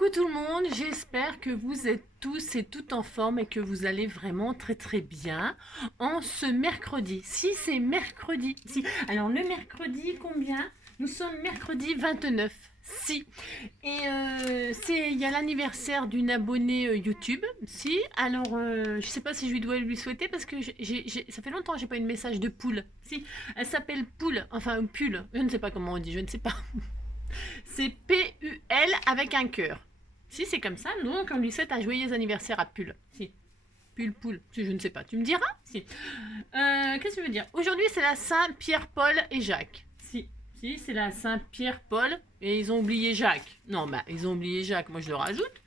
Coucou tout le monde, j'espère que vous êtes tous et toutes en forme et que vous allez vraiment très bien en ce mercredi. Si c'est mercredi, si. Alors le mercredi combien? Nous sommes mercredi 29. Si. Et il y a l'anniversaire d'une abonnée YouTube. Si. Alors je sais pas si je dois lui souhaiter parce que ça fait longtemps que j'ai pas eu de message de Poule. Si. Elle s'appelle Poule, enfin Pull. Je ne sais pas comment on dit, je ne sais pas. C'est P-U-L avec un cœur. Si c'est comme ça, donc on lui souhaite un joyeux anniversaire à Pull. Si. Pull, Poule, si je ne sais pas. Tu me diras? Si. Qu'est-ce que je veux dire? Aujourd'hui, c'est la Saint-Pierre, Paul et Jacques. Si. Si, c'est la Saint-Pierre, Paul et ils ont oublié Jacques. Non, bah, ils ont oublié Jacques. Moi, je le rajoute.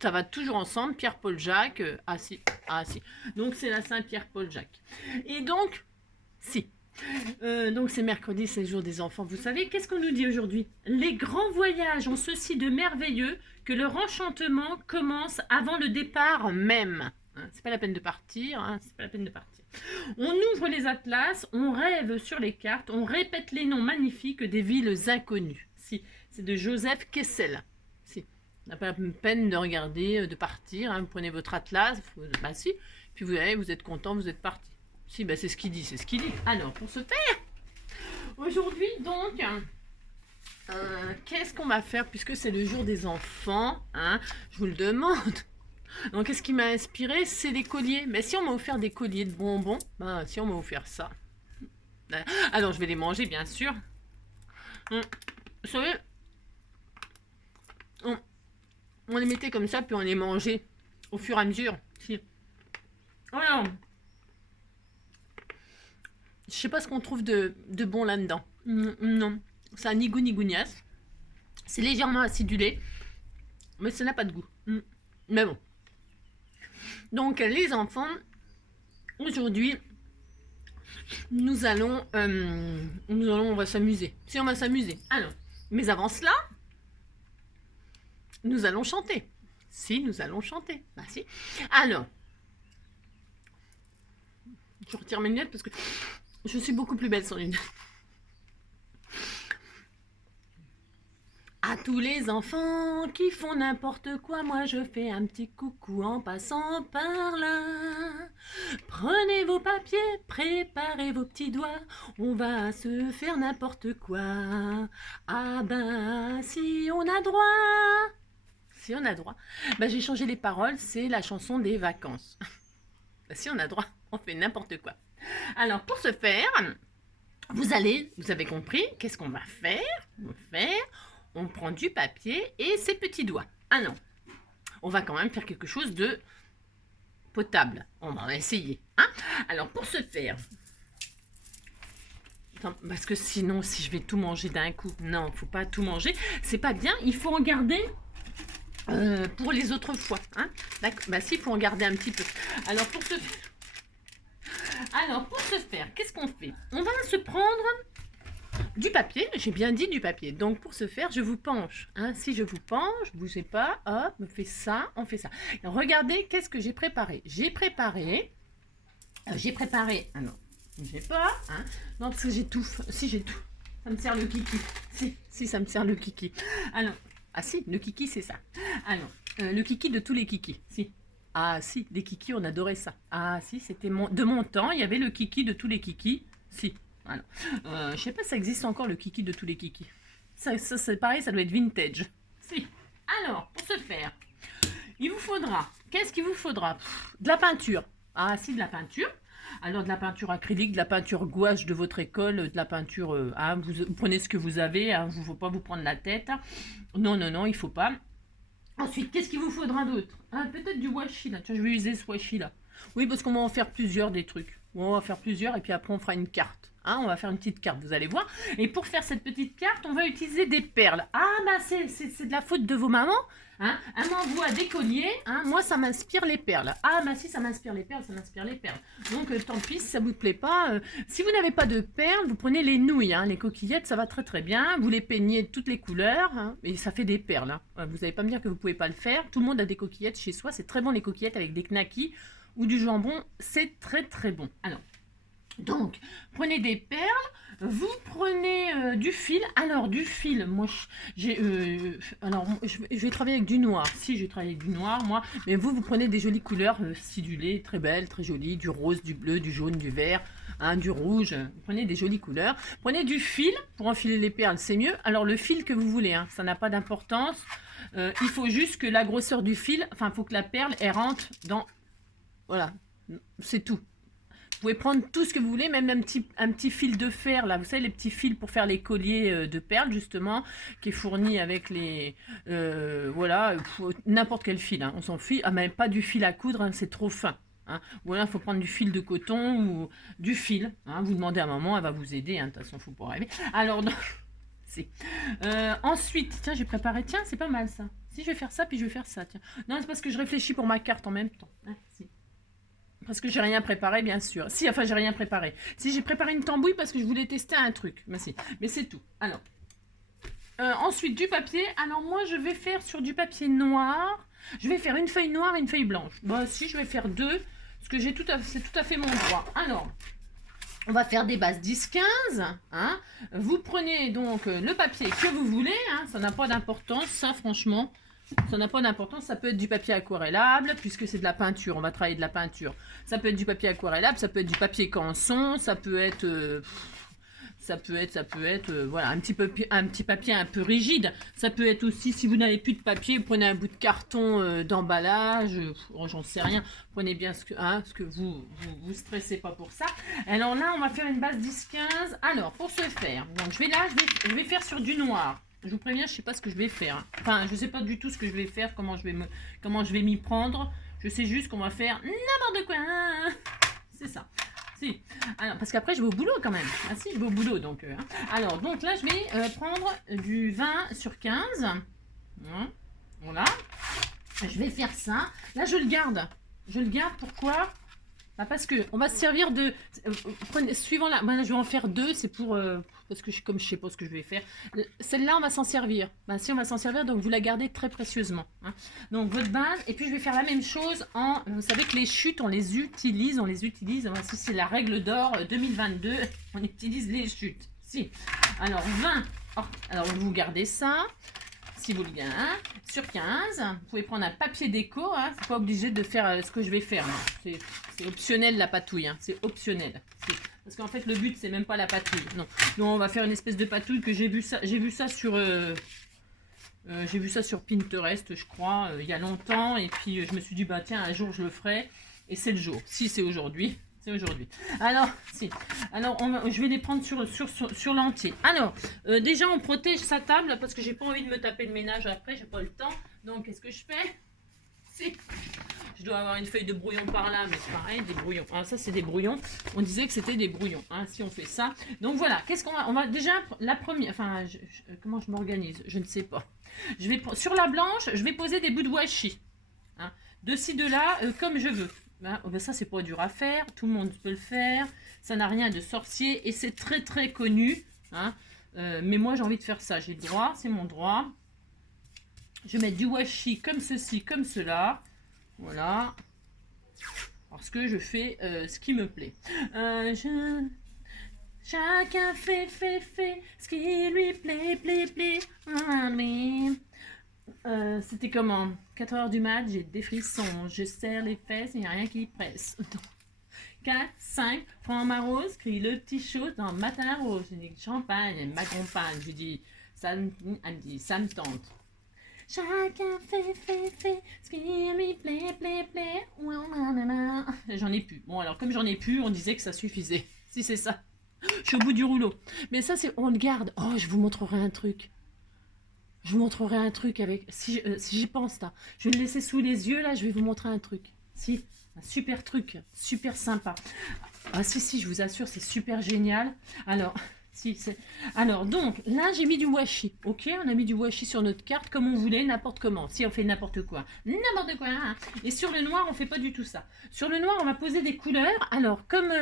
Ça va toujours ensemble. Pierre, Paul, Jacques. Ah, si. Ah, si. Donc, c'est la Saint-Pierre, Paul, Jacques. Et donc, si. Donc c'est mercredi, c'est le jour des enfants. Vous savez, qu'est-ce qu'on nous dit aujourd'hui? Les grands voyages ont ceci de merveilleux que leur enchantement commence avant le départ même. Hein, c'est pas la peine de partir, hein, c'est pas la peine de partir. On ouvre les atlas, on rêve sur les cartes, on répète les noms magnifiques des villes inconnues. Si, c'est de Joseph Kessel. Si, on n'a pas la peine de regarder, de partir. Hein, vous prenez votre atlas, bah si, puis vous allez, vous êtes content, vous êtes parti. Si, bah c'est ce qu'il dit, c'est ce qu'il dit. Alors, pour ce faire, aujourd'hui, donc, qu'est-ce qu'on va faire puisque c'est le jour des enfants, hein, je vous le demande. Donc, qu'est-ce qui m'a inspiré? C'est les colliers. Mais si on m'a offert des colliers de bonbons, bah, si on m'a offert ça. Alors, je vais les manger, bien sûr. Vous savez, on les mettait comme ça, puis on les mangeait au fur et à mesure. Si. Alors, je sais pas ce qu'on trouve de bon là-dedans. Non, ça ni goût ni gougnasse. C'est légèrement acidulé, mais ça n'a pas de goût. Mais bon. Donc les enfants, aujourd'hui, on va s'amuser. Si on va s'amuser. Alors, mais avant cela, nous allons chanter. Si, nous allons chanter. Bah si. Alors, je retire mes lunettes parce que je suis beaucoup plus belle sans lunettes. À tous les enfants qui font n'importe quoi, moi je fais un petit coucou en passant par là. Prenez vos papiers, préparez vos petits doigts, on va se faire n'importe quoi. Ah ben, si on a droit. Si on a droit. Ben, j'ai changé les paroles, c'est la chanson des vacances. Ben, si on a droit, on fait n'importe quoi. Alors, pour ce faire, vous avez compris, qu'est-ce qu'on va faire? On prend du papier et ses petits doigts. Ah non, on va quand même faire quelque chose de potable. On va essayer. Hein? Alors, pour ce faire, parce que sinon, si je vais tout manger d'un coup, non, il ne faut pas tout manger. C'est pas bien, il faut en garder pour les autres fois. Hein? D'accord. Bah si, il faut en garder un petit peu. Alors, pour ce faire, qu'est-ce qu'on fait? On va se prendre du papier, j'ai bien dit du papier. Donc pour ce faire, je vous penche. Hein. Si je vous penche, bougez pas, hop, on fait ça, on fait ça. Alors, regardez, qu'est-ce que j'ai préparé? J'ai préparé, ah non, j'ai pas, hein. Non, parce que j'étouffe. Si, j'étouffe. Ça me sert le kiki. Si, ça me sert le kiki. Alors, ah si, le kiki, c'est ça. Alors, le kiki de tous les kikis. Si. Ah si, les kikis, on adorait ça. Ah si, c'était de mon temps, il y avait le kiki de tous les kikis. Si. Voilà. Je sais pas si ça existe encore le kiki de tous les kikis. Ça c'est pareil, ça doit être vintage. Si. Alors, pour ce faire, il vous faudra, qu'est-ce qu'il vous faudra? De la peinture. Ah si, de la peinture. Alors de la peinture acrylique, de la peinture gouache de votre école, de la peinture, vous prenez ce que vous avez, il ne faut pas vous prendre la tête. Non, il ne faut pas. Ensuite, qu'est-ce qu'il vous faudra d'autre? Peut-être du washi là. Tiens, je vais user ce washi là. Oui, parce qu'on va en faire plusieurs des trucs. On va faire plusieurs et puis après on fera une carte. Hein, on va faire une petite carte, vous allez voir. Et pour faire cette petite carte, on va utiliser des perles. Ah bah c'est de la faute de vos mamans. Hein. Elle m'envoie des colliers. Hein. Moi, ça m'inspire les perles. Ah bah si, ça m'inspire les perles, ça m'inspire les perles. Donc tant pis, si ça vous plaît pas. Si vous n'avez pas de perles, vous prenez les nouilles. Hein. Les coquillettes, ça va très bien. Vous les peignez de toutes les couleurs. Hein, et ça fait des perles. Hein. Vous n'allez pas me dire que vous pouvez pas le faire. Tout le monde a des coquillettes chez soi. C'est très bon les coquillettes avec des knackis ou du jambon. C'est très bon. Alors, Donc, prenez des perles, vous prenez du fil. Alors, du fil, moi, je vais travailler avec du noir. Si, je vais travailler avec du noir, moi. Mais vous prenez des jolies couleurs sidulées, très belles, très jolies. Du rose, du bleu, du jaune, du vert, hein, du rouge. Vous prenez des jolies couleurs. Prenez du fil pour enfiler les perles, c'est mieux. Alors, le fil que vous voulez, hein, ça n'a pas d'importance. Il faut juste que la grosseur du fil, enfin, il faut que la perle, elle rentre dans... Voilà, c'est tout. Vous pouvez prendre tout ce que vous voulez, même un petit fil de fer, là, vous savez, les petits fils pour faire les colliers de perles, justement, qui est fourni avec les... voilà, n'importe quel fil, hein, on s'en fiche. Ah, mais pas du fil à coudre, hein, c'est trop fin. Hein. Voilà, il faut prendre du fil de coton ou du fil. Hein, vous demandez à maman, elle va vous aider, hein, de toute façon, il ne faut pas rêver. Alors, ensuite, tiens, j'ai préparé, tiens, c'est pas mal ça. Si, je vais faire ça, puis je vais faire ça, tiens. Non, c'est parce que je réfléchis pour ma carte en même temps. Hein, si. Parce que j'ai rien préparé, bien sûr. Si, enfin, j'ai rien préparé. Si, j'ai préparé une tambouille parce que je voulais tester un truc. Mais si, mais c'est tout. Alors, ensuite, du papier. Alors, moi, je vais faire sur du papier noir. Je vais faire une feuille noire et une feuille blanche. Bon, si, je vais faire deux. Parce que c'est tout à fait mon droit. Alors, on va faire des bases 10-15. Hein. Vous prenez donc le papier que vous voulez. Hein. Ça n'a pas d'importance, ça, franchement. Ça n'a pas d'importance, ça peut être du papier aquarellable, puisque c'est de la peinture, on va travailler de la peinture. Ça peut être du papier aquarellable, ça peut être du papier canson, ça peut être, voilà, un petit papier un peu rigide. Ça peut être aussi, si vous n'avez plus de papier, vous prenez un bout de carton d'emballage, j'en sais rien. Prenez bien ce que vous stressez pas pour ça. Alors là, on va faire une base 10-15. Alors, pour ce faire, donc je vais faire sur du noir. Je vous préviens, je ne sais pas ce que je vais faire. Enfin, je ne sais pas du tout ce que je vais faire, comment je vais m'y prendre. Je sais juste qu'on va faire n'importe quoi. C'est ça. Si. Alors, parce qu'après, je vais au boulot quand même. Ah si, je vais au boulot. Donc, alors, donc là, je vais prendre du 20 sur 15. Voilà. Je vais faire ça. Là, je le garde. Je le garde, pourquoi ? Bah parce que on va se servir de... suivant la... Bah, je vais en faire deux, c'est pour... parce que comme je sais pas ce que je vais faire. Celle-là, on va s'en servir. Bah, si, on va s'en servir, donc vous la gardez très précieusement. Hein. Donc, votre base. Et puis, je vais faire la même chose en... Vous savez que les chutes, on les utilise. Si c'est la règle d'or 2022, on utilise les chutes. Si. Alors, 20. Oh, alors, vous gardez ça. Si vous le gagnez, hein, sur 15, vous pouvez prendre un papier déco, hein, c'est pas obligé de faire ce que je vais faire, c'est optionnel la patouille, hein, c'est optionnel, parce qu'en fait le but c'est même pas la patouille, non, on va faire une espèce de patouille que j'ai vu ça sur Pinterest je crois, il y a longtemps, et puis je me suis dit bah tiens un jour je le ferai, et c'est le jour, si c'est aujourd'hui. Aujourd'hui. Alors, je vais les prendre sur l'entier. Alors, déjà, on protège sa table parce que j'ai pas envie de me taper le ménage après, j'ai pas le temps. Donc, qu'est-ce que je fais? Si, je dois avoir une feuille de brouillon par là, mais c'est pareil, des brouillons. Alors, ça, c'est des brouillons. On disait que c'était des brouillons, hein, si on fait ça. Donc, voilà, qu'est-ce qu'on va... On va déjà, la première... Enfin, comment je m'organise? Je ne sais pas. Sur la blanche, je vais poser des bouts de washi. Hein, de ci, de là, comme je veux. Ben, ça, c'est pas dur à faire. Tout le monde peut le faire. Ça n'a rien de sorcier. Et c'est très, très connu. Hein. Mais moi, j'ai envie de faire ça. J'ai le droit. C'est mon droit. Je vais mettre du washi comme ceci, comme cela. Voilà. Parce que je fais ce qui me plaît. Chacun fait ce qui lui plaît. C'était comment? 4 heures du mat, j'ai des frissons, je serre les fesses, il n'y a rien qui presse. 4, 5, prends ma rose, crie le petit chose dans le matin rose. J'ai dit champagne, ma compagne, j'ai dit, elle me dit, ça me tente. Chacun fait ce qui lui plaît. J'en ai plus. Bon, alors comme j'en ai plus, on disait que ça suffisait. Si c'est ça. Je suis au bout du rouleau. Mais ça, on le garde. Oh, je vous montrerai un truc. Je vous montrerai un truc avec... Si j'y pense, là. Je vais le laisser sous les yeux, là. Je vais vous montrer un truc. Si, un super truc. Super sympa. Ah, si, je vous assure, c'est super génial. Alors... Alors, donc, là, j'ai mis du washi. Ok, on a mis du washi sur notre carte, comme on voulait, n'importe comment. Si on fait n'importe quoi. N'importe quoi. Hein. Et sur le noir, on fait pas du tout ça. Sur le noir, on va poser des couleurs. Alors, comme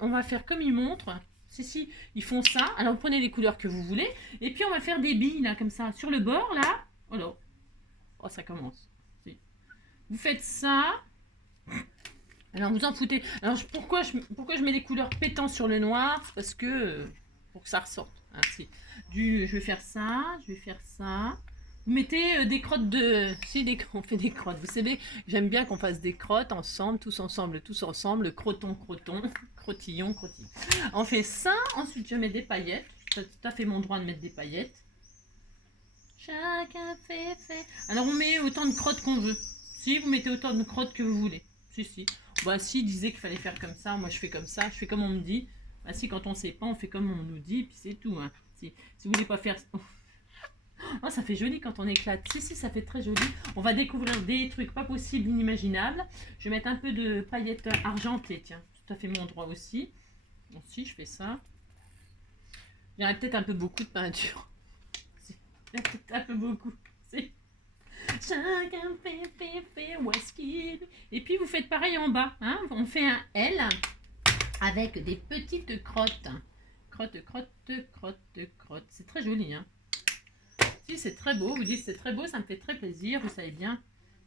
on va faire comme il montre. Si, ils font ça. Alors, vous prenez les couleurs que vous voulez. Et puis, on va faire des billes, là, comme ça. Sur le bord, là. Oh, ça commence. Si. Vous faites ça. Alors vous en foutez. Alors pourquoi je mets les couleurs pétant sur le noir? C'est parce que pour que ça ressorte. Hein, je vais faire ça, je vais faire ça. Vous mettez des crottes de... Si, on fait des crottes. Vous savez, j'aime bien qu'on fasse des crottes ensemble, tous ensemble, croton, croton, crotillon, crotillon. On fait ça, ensuite je mets des paillettes. C'est tout à fait mon droit de mettre des paillettes. Chacun fait. Alors on met autant de crottes qu'on veut. Si, vous mettez autant de crottes que vous voulez. Si. Bah si, il disait qu'il fallait faire comme ça, moi je fais comme ça, je fais comme on me dit. Bah si, quand on sait pas, on fait comme on nous dit, puis c'est tout. Hein. Si vous voulez pas faire... Oh, ça fait joli quand on éclate. Si, ça fait très joli. On va découvrir des trucs pas possibles, inimaginables. Je vais mettre un peu de paillettes argentées, tiens. Tout à fait mon droit aussi. Bon, si, je fais ça. Il y a peut-être un peu beaucoup de peinture. Il y a peut-être un peu beaucoup. Si. Chacun fait, où est-ce qu'il... Et puis vous faites pareil en bas. Hein. On fait un L avec des petites crottes. Crotte. C'est très joli, hein. Si, c'est très beau. Vous dites c'est très beau, ça me fait très plaisir. Vous savez bien,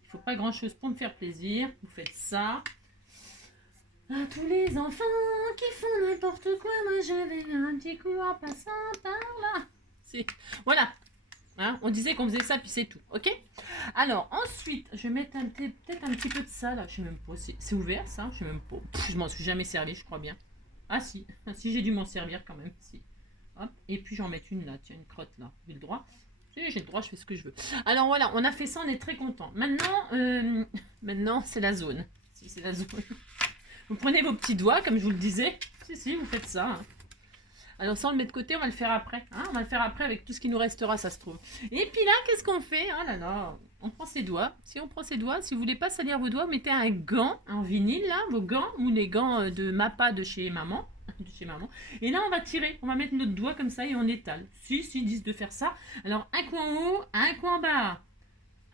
il ne faut pas grand-chose pour me faire plaisir. Vous faites ça. À tous les enfants qui font n'importe quoi, moi j'avais un petit coup en passant par là. Voilà. Hein, on disait qu'on faisait ça, puis c'est tout, ok? Alors, ensuite, je vais mettre peut-être un petit peu de ça, là. Je sais même pas, c'est ouvert, ça? Je sais même pas. Je m'en suis jamais servi, je crois bien. Ah si, j'ai dû m'en servir quand même, si. Hop, et puis j'en mets une là, tiens, une crotte là. J'ai le droit? Si, j'ai le droit, je fais ce que je veux. Alors voilà, on a fait ça, on est très content. Maintenant, c'est la zone. Si, c'est la zone. Vous prenez vos petits doigts, comme je vous le disais. Si, vous faites ça. Hein. Alors ça, on le met de côté, on va le faire après. Hein, on va le faire après avec tout ce qui nous restera, ça se trouve. Et puis là, qu'est-ce qu'on fait? Oh là là, on prend ses doigts. Si on prend ses doigts, si vous voulez pas salir vos doigts, mettez un gant en vinyle, là, vos gants, ou les gants de Mappa de chez maman. Et là, on va tirer. On va mettre notre doigt comme ça et on étale. Si, ils disent de faire ça. Alors, un coup en haut, un coup en bas.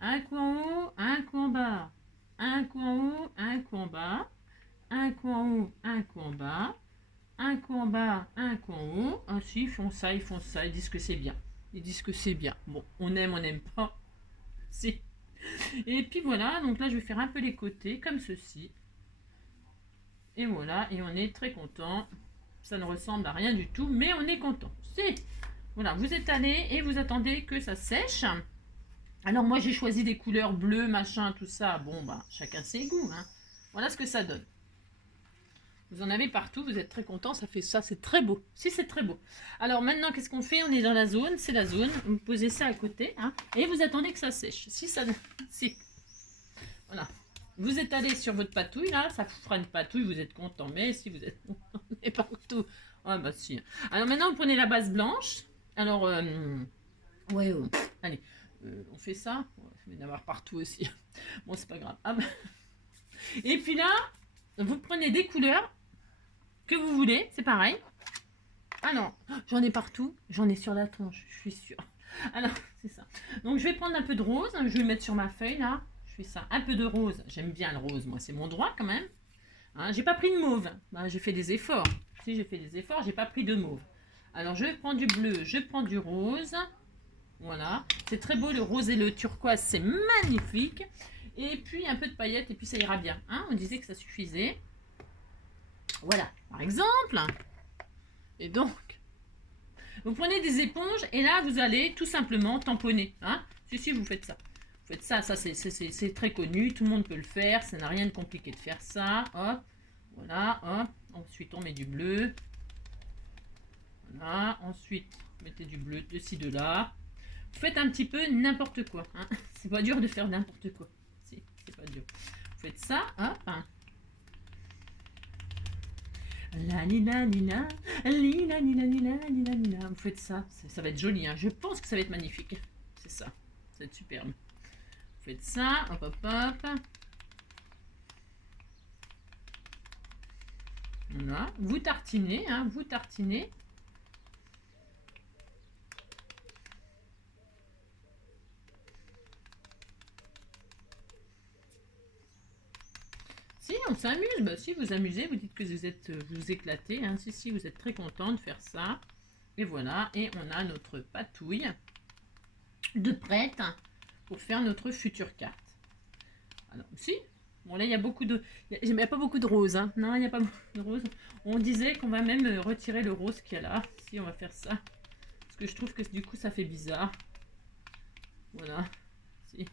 Un coup en haut, un coup en bas. Un coup en haut, un coup en bas. Un coup en haut, un coup en bas. Un coup en bas, un coup en haut. Ainsi, ils font ça, ils disent que c'est bien. Ils disent que c'est bien. Bon, on n'aime pas. Si. Et puis voilà, donc là, je vais faire un peu les côtés, comme ceci. Et voilà, et on est très content. Ça ne ressemble à rien du tout, mais on est content. Si. Voilà, vous étalez et vous attendez que ça sèche. Alors moi, j'ai choisi des couleurs bleues, machin, tout ça. Bon, bah, chacun ses goûts. Hein. Voilà ce que ça donne. Vous en avez partout, vous êtes très contents, ça fait ça, c'est très beau. Si, c'est très beau. Alors maintenant, qu'est-ce qu'on fait? On est dans la zone, c'est la zone. Vous posez ça à côté, hein, et vous attendez que ça sèche. Si. Voilà. Vous étalez sur votre patouille, là, ça vous fera une patouille, vous êtes content. Mais si vous êtes et partout. Ah bah si. Alors maintenant, vous prenez la base blanche. Alors, allez, on fait ça. Je vais en avoir partout aussi. Bon, c'est pas grave. Ah, bah. Et puis là, vous prenez des couleurs que vous voulez, c'est pareil. Alors, j'en ai partout, j'en ai sur la tronche, je suis sûre. Alors, c'est ça. Donc, je vais prendre un peu de rose, je vais mettre sur ma feuille, là. Je fais ça, un peu de rose. J'aime bien le rose, moi, c'est mon droit, quand même. Hein, j'ai pas pris de mauve. Bah, j'ai fait des efforts. Si j'ai fait des efforts, j'ai pas pris de mauve. Alors, je prends du bleu, je prends du rose. Voilà. C'est très beau, le rose et le turquoise, c'est magnifique. Et puis, un peu de paillettes, et puis ça ira bien. Hein, on disait que ça suffisait. Voilà, par exemple. Et donc, vous prenez des éponges et là, vous allez tout simplement tamponner. Hein. Si, vous faites ça. Vous faites ça, c'est très connu, tout le monde peut le faire, ça n'a rien de compliqué de faire ça. Hop, voilà, hop. Ensuite, on met du bleu. Voilà, ensuite, vous mettez du bleu de ci, de là. Vous faites un petit peu n'importe quoi. Hein. C'est pas dur de faire n'importe quoi. Si, c'est pas dur. Vous faites ça, hop. Hein. La lina lina, lina lina lina lina lina. Vous faites ça, ça va être joli. Hein. Je pense que ça va être magnifique. C'est ça, ça va être superbe. Vous faites ça, hop hop hop. Voilà, vous tartinez, hein, vous tartinez. Si, on s'amuse. Bah, si vous amusez, vous dites que vous éclatez. Hein. Si, vous êtes très content de faire ça. Et voilà, et on a notre patouille de prête pour faire notre future carte. Alors, si, Bon, là, il y a beaucoup de... Il n'y a pas beaucoup de roses, hein. Non, il n'y a pas beaucoup de roses. On disait qu'on va même retirer le rose qu'il y a là. Si, on va faire ça. Parce que je trouve que du coup, ça fait bizarre. Voilà. Si.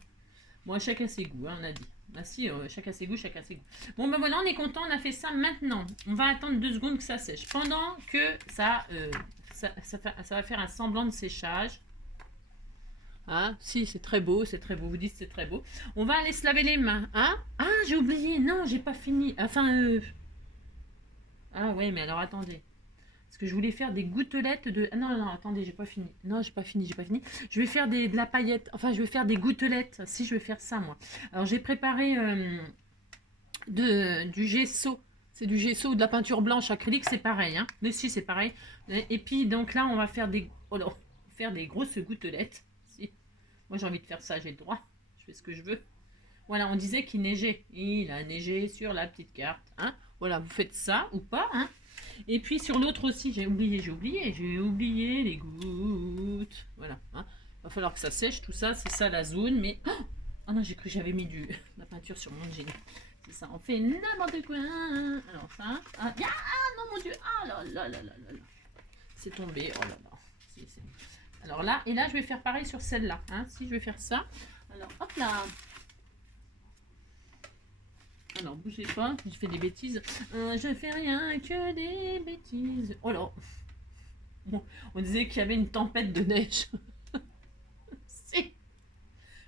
Bon, chacun ses goûts, hein, on a dit. Ah si, chacun ses goûts, chacun ses goûts. Bon, ben voilà, on est content, on a fait ça maintenant. On va attendre 2 secondes que ça sèche. Pendant que ça va faire un semblant de séchage. Ah, si, c'est très beau, c'est très beau. Vous dites c'est très beau. On va aller se laver les mains. Hein? Ah, j'ai oublié. Non, j'ai pas fini. Enfin, ah ouais, mais alors attendez. Parce que je voulais faire des gouttelettes de... Ah non, non, attendez, j'ai pas fini. Non, j'ai pas fini. Je vais faire de la paillette. Enfin, je vais faire des gouttelettes. Si, je vais faire ça, moi. Alors, j'ai préparé du gesso. C'est du gesso ou de la peinture blanche acrylique, c'est pareil. Hein. Mais si, c'est pareil. Et puis, donc là, on va faire des... Oh là, faire des grosses gouttelettes. Si. Moi, j'ai envie de faire ça, j'ai le droit. Je fais ce que je veux. Voilà, on disait qu'il neigeait. Il a neigé sur la petite carte. Hein. Voilà, vous faites ça ou pas. Hein. Et puis sur l'autre aussi, j'ai oublié les gouttes. Voilà. Hein. Il va falloir que ça sèche tout ça. C'est ça la zone. Mais... Oh non, j'ai cru que j'avais mis la peinture sur mon jean. C'est ça, on fait n'importe quoi. Alors ça... Ah non, mon Dieu. Ah là là là là là là. C'est tombé. Oh là là. Alors là, et là, je vais faire pareil sur celle-là. Hein. Si je vais faire ça. Alors, hop là. Alors, bougez pas, je fais des bêtises. Je fais rien que des bêtises. Oh là. Bon, on disait qu'il y avait une tempête de neige. Si.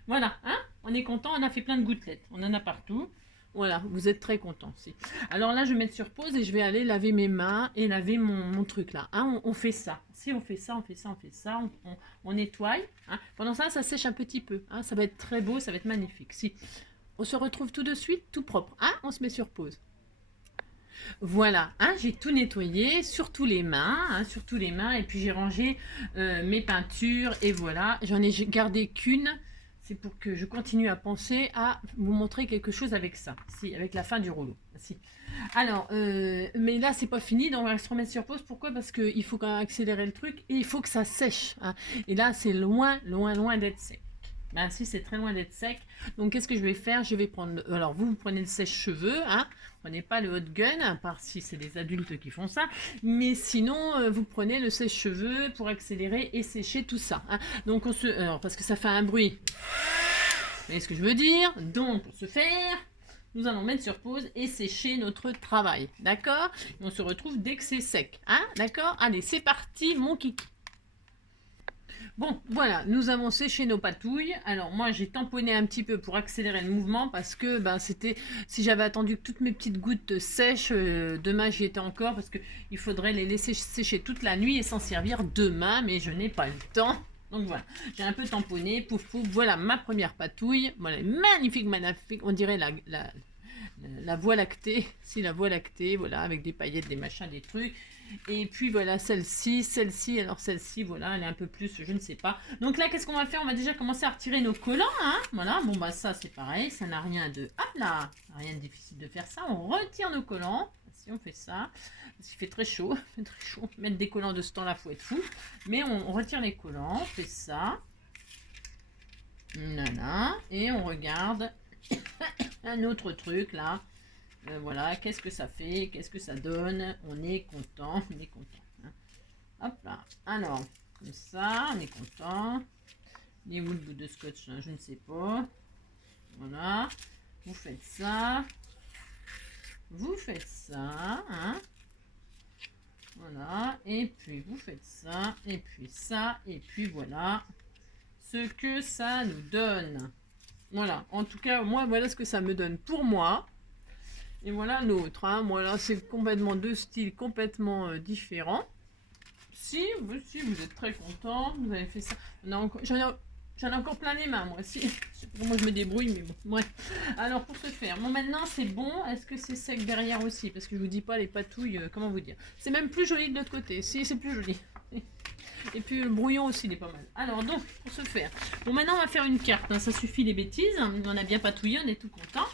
Voilà, hein? On est content, on a fait plein de gouttelettes. On en a partout. Voilà, vous êtes très contents. Si. Alors là, je vais mettre sur pause et je vais aller laver mes mains et laver mon truc là. Hein, on fait ça. Si on fait ça, on fait ça, on fait ça. On nettoie. Hein. Pendant ça, ça sèche un petit peu. Hein. Ça va être très beau, ça va être magnifique. Si. On se retrouve tout de suite, tout propre. Hein, on se met sur pause. Voilà, hein, j'ai tout nettoyé, surtout les mains, hein, surtout les mains. Et puis j'ai rangé mes peintures. Et voilà, j'en ai gardé qu'une. C'est pour que je continue à penser à vous montrer quelque chose avec ça. Si, avec la fin du rouleau. Si. Alors, mais là, c'est pas fini. Donc on va se remettre sur pause. Pourquoi? Parce qu'il faut quand même accélérer le truc. Et il faut que ça sèche. Hein. Et là, c'est loin, loin, loin d'être sec. Ben si, c'est très loin d'être sec. Donc qu'est-ce que je vais faire? Je vais prendre... Alors vous prenez le sèche-cheveux. Hein. Prenez pas le hot gun, à part si c'est les adultes qui font ça. Mais sinon, vous prenez le sèche-cheveux pour accélérer et sécher tout ça. Hein. Donc on se... Alors, parce que ça fait un bruit. Vous voyez ce que je veux dire? Donc pour ce faire, nous allons mettre sur pause et sécher notre travail. D'accord? On se retrouve dès que c'est sec. Hein. D'accord? Allez, c'est parti, mon kiki. Bon, voilà, nous avons séché nos patouilles. Alors moi, j'ai tamponné un petit peu pour accélérer le mouvement parce que c'était, si j'avais attendu que toutes mes petites gouttes sèchent, demain j'y étais encore parce qu'il faudrait les laisser sécher toute la nuit et s'en servir demain, mais je n'ai pas le temps. Donc voilà, j'ai un peu tamponné, pouf pouf, voilà ma première patouille. Voilà, magnifique, magnifique, on dirait la voie lactée, si la voie lactée, voilà, avec des paillettes, des machins, des trucs. Et puis voilà, celle-ci, alors celle-ci, voilà, elle est un peu plus, je ne sais pas. Donc là, qu'est-ce qu'on va faire? On va déjà commencer à retirer nos collants, hein. Voilà, bon bah ça c'est pareil, ça n'a rien de, hop là, rien de difficile de faire ça. On retire nos collants, si on fait ça, parce qu'il fait très chaud, mettre des collants de ce temps-là, faut être fou. Mais on retire les collants, on fait ça, voilà, et on regarde un autre truc là. Voilà, qu'est-ce que ça fait, qu'est-ce que ça donne, on est content, hein. Hop là, alors, comme ça, on est content. Il est où le bout de scotch là? Je ne sais pas. Voilà, vous faites ça, hein. Voilà, et puis vous faites ça, et puis ça, et puis voilà ce que ça nous donne. Voilà, en tout cas, moi, voilà ce que ça me donne pour moi. Et voilà l'autre, hein. Voilà, c'est complètement deux styles complètement différents. Si vous êtes très content, vous avez fait ça. J'en ai encore plein les mains, moi aussi. Moi, je me débrouille, mais bon, bref. Alors, pour ce faire, bon, maintenant, c'est bon. Est-ce que c'est sec derrière aussi? Parce que je vous dis pas les patouilles, comment vous dire. C'est même plus joli de l'autre côté. Si, c'est plus joli. Et puis, le brouillon aussi, il est pas mal. Alors, donc, pour ce faire. Bon, maintenant, on va faire une carte. Hein. Ça suffit les bêtises. On a bien patouillé, on est tout content.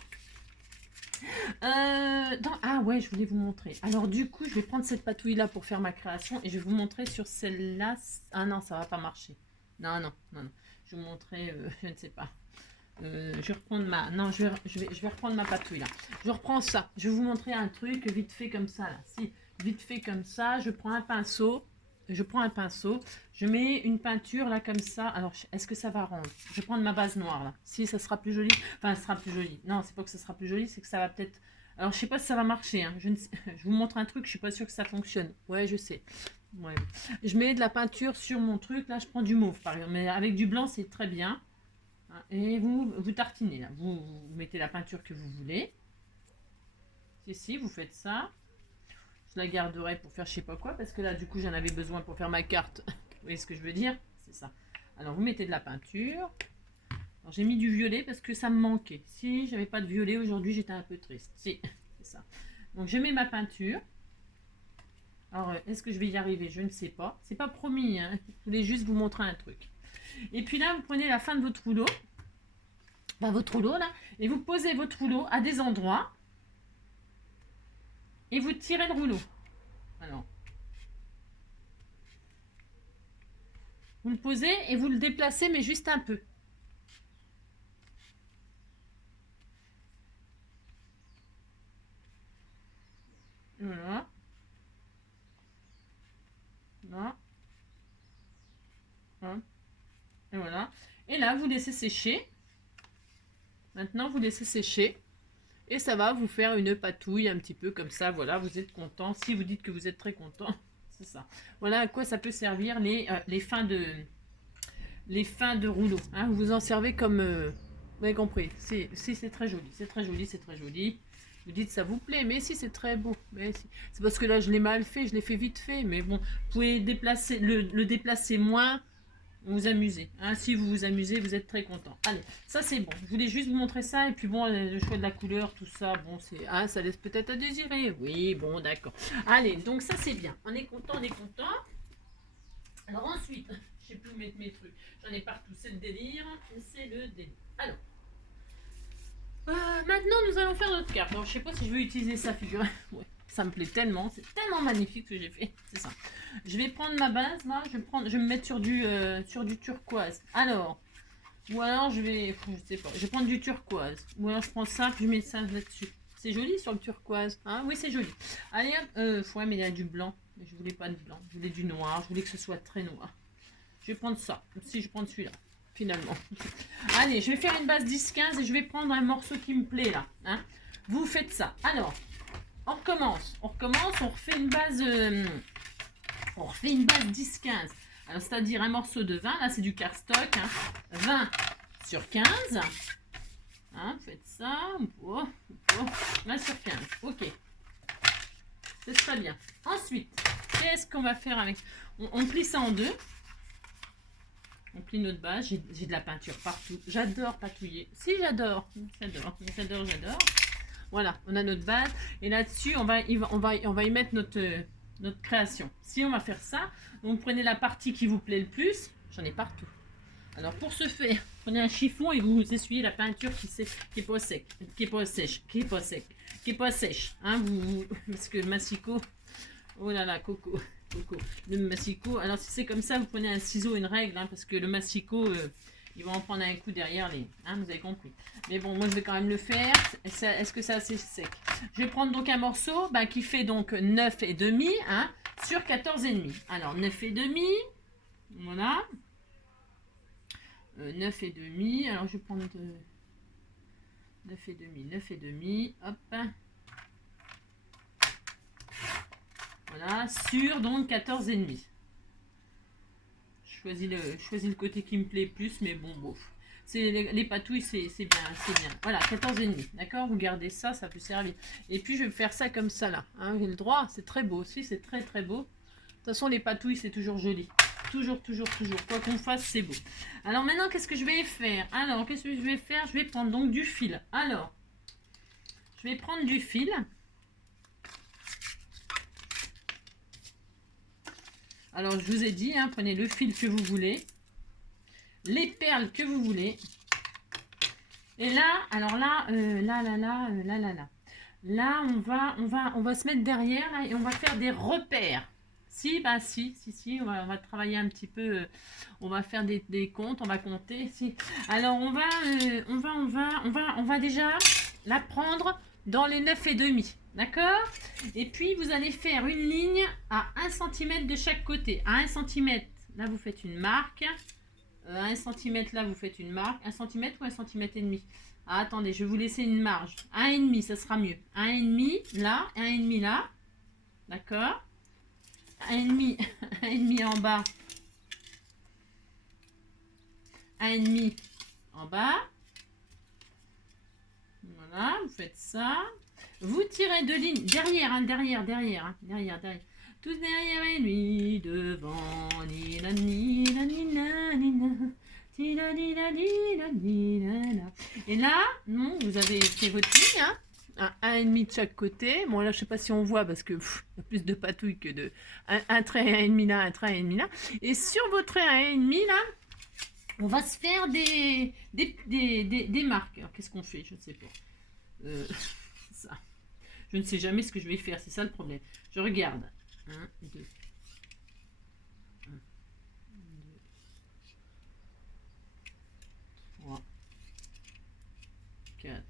Ah ouais, je voulais vous montrer. Alors du coup, je vais prendre cette patouille là pour faire ma création et je vais vous montrer sur celle-là. Ah non, ça va pas marcher. Non. Je vais vous montrer, je ne sais pas. Je vais reprendre ma... Non, je vais reprendre ma patouille là. Je reprends ça. Je vais vous montrer un truc vite fait comme ça là. Si, vite fait comme ça, je prends un pinceau. Je prends un pinceau. Je mets une peinture là comme ça. Alors, est-ce que ça va rendre? Je vais prendre ma base noire là. Si, ça sera plus joli. Enfin, ça sera plus joli. Non, c'est pas que ça sera plus joli, c'est que ça va peut-être... Alors, je sais pas si ça va marcher. Hein. Je vous montre un truc, je suis pas sûre que ça fonctionne. Ouais, je sais. Ouais. Je mets de la peinture sur mon truc. Là, je prends du mauve par exemple. Mais avec du blanc, c'est très bien. Et vous tartinez, là. Vous mettez la peinture que vous voulez. Si, vous faites ça. Je la garderai pour faire je sais pas quoi, parce que là, du coup, j'en avais besoin pour faire ma carte. Vous voyez ce que je veux dire? C'est ça. Alors, vous mettez de la peinture. Alors, j'ai mis du violet parce que ça me manquait. Si j'avais pas de violet aujourd'hui, j'étais un peu triste. Si, c'est ça. Donc, je mets ma peinture. Alors, est-ce que je vais y arriver? Je ne sais pas. C'est pas promis, hein. Je voulais juste vous montrer un truc. Et puis là, vous prenez la fin de votre rouleau. Enfin, votre rouleau là. Et vous posez votre rouleau à des endroits. Et vous tirez le rouleau. Alors. Vous le posez et vous le déplacez, mais juste un peu. Voilà. Là. Et voilà. Et là, vous laissez sécher. Maintenant, vous laissez sécher. Et ça va vous faire une patouille un petit peu comme ça. Voilà, vous êtes content. Si vous dites que vous êtes très content, c'est ça. Voilà à quoi ça peut servir les fins de rouleau. Hein. Vous en servez comme... vous avez compris. C'est très joli. C'est très joli, c'est très joli. Vous dites ça vous plaît, mais si c'est très beau. Mais si. C'est parce que là je l'ai mal fait, je l'ai fait vite fait. Mais bon, vous pouvez déplacer, le déplacer moins. Vous amusez. Hein. Si vous vous amusez, vous êtes très content. Allez, ça c'est bon. Je voulais juste vous montrer ça. Et puis bon, le choix de la couleur, tout ça, bon, c'est ça laisse peut-être à désirer. Oui, bon, d'accord. Allez, donc ça c'est bien. On est content, on est content. Alors ensuite, je sais plus où mettre mes trucs. J'en ai partout. C'est le délire. C'est le délire. Alors, maintenant nous allons faire notre carte. Alors je sais pas si je vais utiliser ça, figurez. Ouais. Ça me plaît tellement, c'est tellement magnifique ce que j'ai fait, c'est ça. Je vais prendre ma base là, je vais me mettre sur du turquoise. Alors, ou alors je sais pas, je vais prendre du turquoise. Ou alors je prends ça, puis je mets ça là-dessus. C'est joli sur le turquoise, hein? Oui c'est joli. Allez, ouais mais il y a du blanc, mais je voulais pas de blanc, je voulais du noir, je voulais que ce soit très noir. Je vais prendre ça, si je prends celui-là, finalement. Allez, je vais faire une base 10-15 et je vais prendre un morceau qui me plaît là, hein? Vous faites ça. Alors, on recommence, on refait une base 10-15. Alors, c'est-à-dire un morceau de 20, là c'est du cardstock, hein, 20 sur 15. Hein, faites ça, 20 sur 15, ok. C'est très bien. Ensuite, qu'est-ce qu'on va faire avec... On plie ça en deux. On plie notre base, j'ai de la peinture partout. J'adore patouiller. Si, j'adore. Voilà, on a notre base et là-dessus, on va y mettre notre création. Si on va faire ça, donc prenez la partie qui vous plaît le plus. J'en ai partout. Alors pour ce faire, prenez un chiffon et vous essuyez la peinture qui est pas sec, qui est pas sèche. Hein, parce que le massicot, oh là là, coco, le massicot. Alors si c'est comme ça, vous prenez un ciseau, une règle, hein, parce que le massicot... ils vont en prendre un coup derrière les... Hein, vous avez compris. Mais bon, moi je vais quand même le faire. Est-ce que c'est assez sec? Je vais prendre donc un morceau qui fait donc 9,5 hein, sur 14,5. Alors 9,5. Voilà. 9,5. Alors je vais prendre 9,5. Hop. Voilà. Sur donc 14,5. Je choisis le côté qui me plaît plus, mais bon, bof. Les patouilles, c'est bien, c'est bien. Voilà, 14,5, d'accord? Vous gardez ça, ça peut servir. Et puis, je vais faire ça comme ça, là. Hein, j'ai le droit, c'est très beau aussi, c'est très, très beau. De toute façon, les patouilles, c'est toujours joli. Toujours. Quoi qu'on fasse, c'est beau. Alors, maintenant, qu'est-ce que je vais faire? Alors, qu'est-ce que je vais faire? Je vais prendre donc du fil. Alors, je vais prendre du fil. Alors, je vous ai dit, hein, prenez le fil que vous voulez, les perles que vous voulez. Et là, alors là, là, on va se mettre derrière là, et on va faire des repères. Si, bah si, on va travailler un petit peu, on va faire des comptes, on va compter, si. Alors on va déjà la prendre dans les 9 et demi, d'accord? Et puis vous allez faire une ligne à 1 cm de chaque côté. À 1 cm, là vous faites une marque. À 1 cm là vous faites une marque. 1 cm ou 1 cm et demi? Ah, attendez, je vais vous laisser une marge. 1,5, ça sera mieux. 1,5 là, 1,5 là. D'accord? 1,5, 1,5 en bas. 1,5 en bas. Voilà, vous faites ça. Vous tirez deux lignes derrière, hein, derrière. Tous derrière et lui devant. Nina, nina, nina, nina. Nina, nina, nina, nina. Et là, non, vous avez fait votre ligne, hein. Un et demi de chaque côté. Bon, là, je sais pas si on voit parce que il y a plus de patouilles que de un trait et un demi là, un trait et un demi là. Et sur votre trait et un demi là, on va se faire des marques. Alors, qu'est-ce qu'on fait? Je ne sais pas. Ça. Je ne sais jamais ce que je vais faire. C'est ça le problème. Je regarde. 1, 2. 1, 2. 3. 4.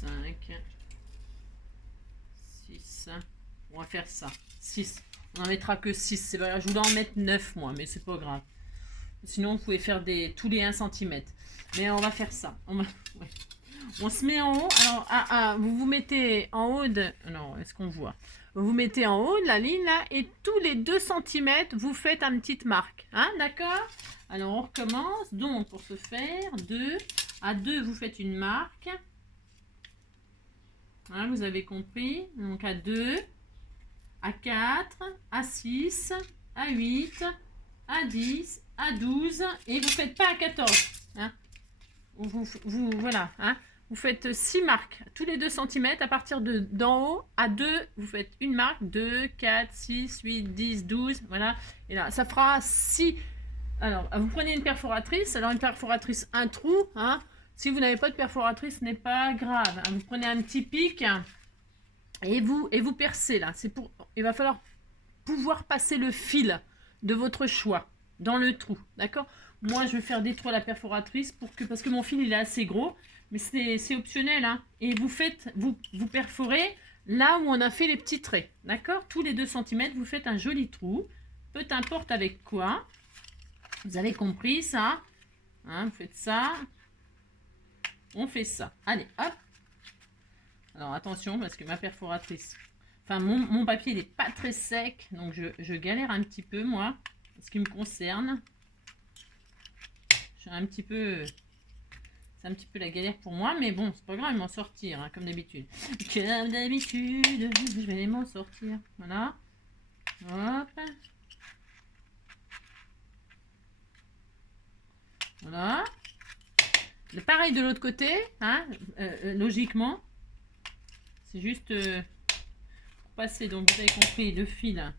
5, 6, on va faire ça, 6, on n'en mettra que 6, c'est pas grave, je voulais en mettre 9 moi, mais c'est pas grave, sinon vous pouvez faire tous les 1 cm, mais on va faire ça, ouais. On se met en haut, alors vous vous mettez en haut de, non, est-ce qu'on voit, vous vous mettez en haut de la ligne là, et tous les 2 cm, vous faites une petite marque, hein, d'accord? Alors on recommence, donc pour ce faire, 2, à 2 vous faites une marque. Hein, vous avez compris. Donc à 2, à 4, à 6, à 8, à 10, à 12. Et vous ne faites pas à 14. Hein. Voilà. Hein. Vous faites 6 marques. Tous les 2 cm. À partir d'en haut, à 2, vous faites une marque. 2, 4, 6, 8, 10, 12. Voilà. Et là, ça fera 6. Alors, vous prenez une perforatrice. Alors, une perforatrice, un trou. Hein. Si vous n'avez pas de perforatrice, ce n'est pas grave. Vous prenez un petit pic et vous percez là. Il va falloir pouvoir passer le fil de votre choix dans le trou. D'accord? Moi, je vais faire des trous à la perforatrice parce que mon fil il est assez gros. Mais c'est optionnel. Hein. Et vous perforez là où on a fait les petits traits. D'accord? Tous les 2 cm, vous faites un joli trou. Peu importe avec quoi. Vous avez compris ça? Hein, vous faites ça. On fait ça. Allez, hop. Alors, attention, parce que ma perforatrice... Enfin, mon papier, il n'est pas très sec. Donc, je galère un petit peu, moi. En ce qui me concerne. Je suis un petit peu... C'est un petit peu la galère pour moi. Mais bon, c'est pas grave, je vais m'en sortir, hein, comme d'habitude. Comme d'habitude, je vais m'en sortir. Voilà. Hop. Voilà. Pareil de l'autre côté, hein, logiquement. C'est juste pour passer, donc vous avez compris, le fil.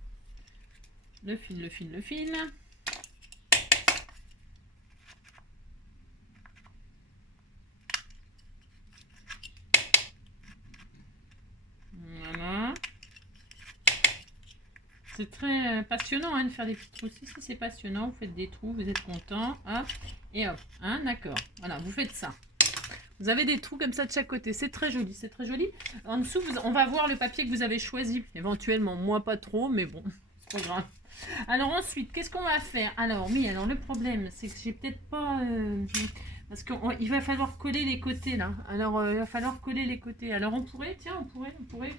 Voilà. C'est très passionnant hein, de faire des petits trous. Si c'est passionnant, vous faites des trous, vous êtes content. Hop, et hop. Hein, d'accord. Voilà, vous faites ça. Vous avez des trous comme ça de chaque côté. C'est très joli, c'est très joli. En dessous, on va voir le papier que vous avez choisi. Éventuellement, moi pas trop, mais bon, c'est pas grave. Alors ensuite, qu'est-ce qu'on va faire? Alors oui, alors le problème, c'est que j'ai peut-être pas... parce qu'il va falloir coller les côtés là. Alors il va falloir coller les côtés. Alors on pourrait, tiens, on pourrait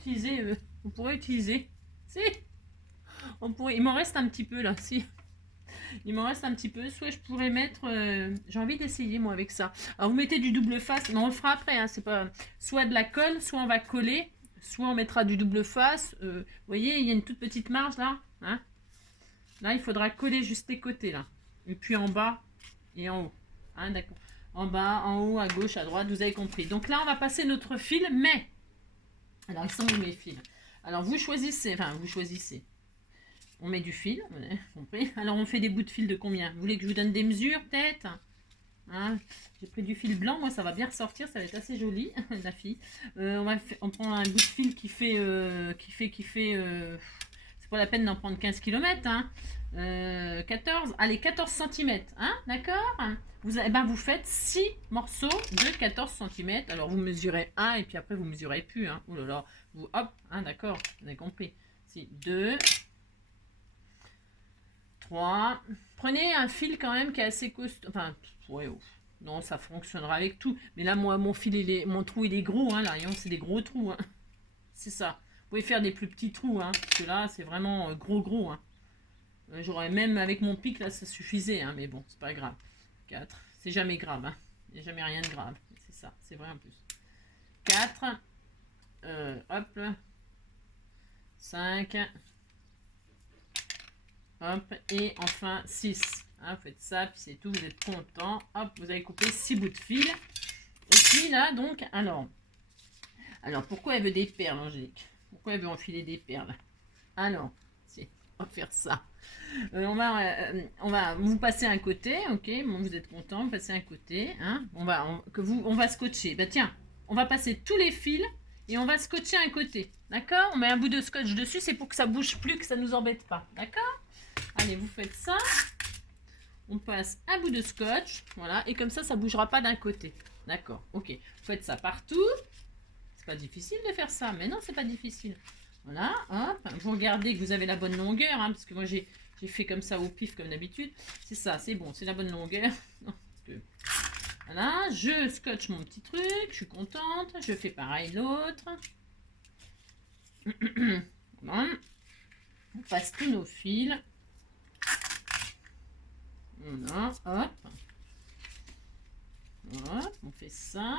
utiliser... Si il m'en reste un petit peu là, si. Il m'en reste un petit peu. Soit je pourrais mettre... j'ai envie d'essayer moi avec ça. Alors vous mettez du double face. Mais on le fera après. Hein, c'est pas... Soit de la colle, soit on va coller. Soit on mettra du double face. Vous voyez, il y a une toute petite marge là. Hein, là, il faudra coller juste les côtés là. Et puis en bas et en haut. Hein, d'accord. En bas, en haut, à gauche, à droite. Vous avez compris. Donc là, on va passer notre fil. Mais... Alors, ils sont où mes fils? Alors vous choisissez. Enfin, vous choisissez. On met du fil, vous avez compris. Alors on fait des bouts de fil de combien? Vous voulez que je vous donne des mesures peut-être? Hein. J'ai pris du fil blanc, moi ça va bien ressortir, ça va être assez joli, la fille. On prend un bout de fil c'est pas la peine d'en prendre 15 km, hein. 14, allez 14 cm, hein, d'accord. Vous faites 6 morceaux de 14 cm. Alors vous mesurez un et puis après vous mesurez plus, hein. Ouh là là, vous hop, hein, d'accord, vous avez compris. Si, 2, 3. Prenez un fil quand même qui est assez costaud. Enfin, ouais, oh. Non, ça fonctionnera avec tout. Mais là, moi, mon trou, il est gros, hein. Là, c'est des gros trous, hein. C'est ça. Vous pouvez faire des plus petits trous, hein. Parce que là, c'est vraiment gros, hein. J'aurais même avec mon pic, là, ça suffisait, hein. Mais bon, c'est pas grave. 4. C'est jamais grave, hein. Il n'y a jamais rien de grave. C'est ça, c'est vrai en plus. 4. Hop. 5. Hop, et enfin 6. Hein, vous faites ça, puis c'est tout, vous êtes content. Hop, vous avez coupé 6 bouts de fil. Et puis là, donc, alors pourquoi elle veut des perles, Angélique? Pourquoi elle veut enfiler des perles? Alors, on va faire ça. On va vous passer un côté, ok? Bon, vous êtes content, vous passez un côté. Hein, on va scotcher. Bah tiens, on va passer tous les fils et on va scotcher un côté. D'accord? On met un bout de scotch dessus, c'est pour que ça bouge plus, que ça nous embête pas. D'accord? Allez, vous faites ça. On passe un bout de scotch. Voilà. Et comme ça bougera pas d'un côté. D'accord. Ok. Vous faites ça partout. C'est pas difficile de faire ça. Mais non, c'est pas difficile. Voilà. Hop. Vous regardez que vous avez la bonne longueur. Hein, parce que moi, j'ai fait comme ça au pif, comme d'habitude. C'est ça. C'est bon. C'est la bonne longueur. Non, parce que... Voilà. Je scotche mon petit truc. Je suis contente. Je fais pareil l'autre. Voilà. On passe tous nos fils. Voilà, hop. Hop, on fait ça.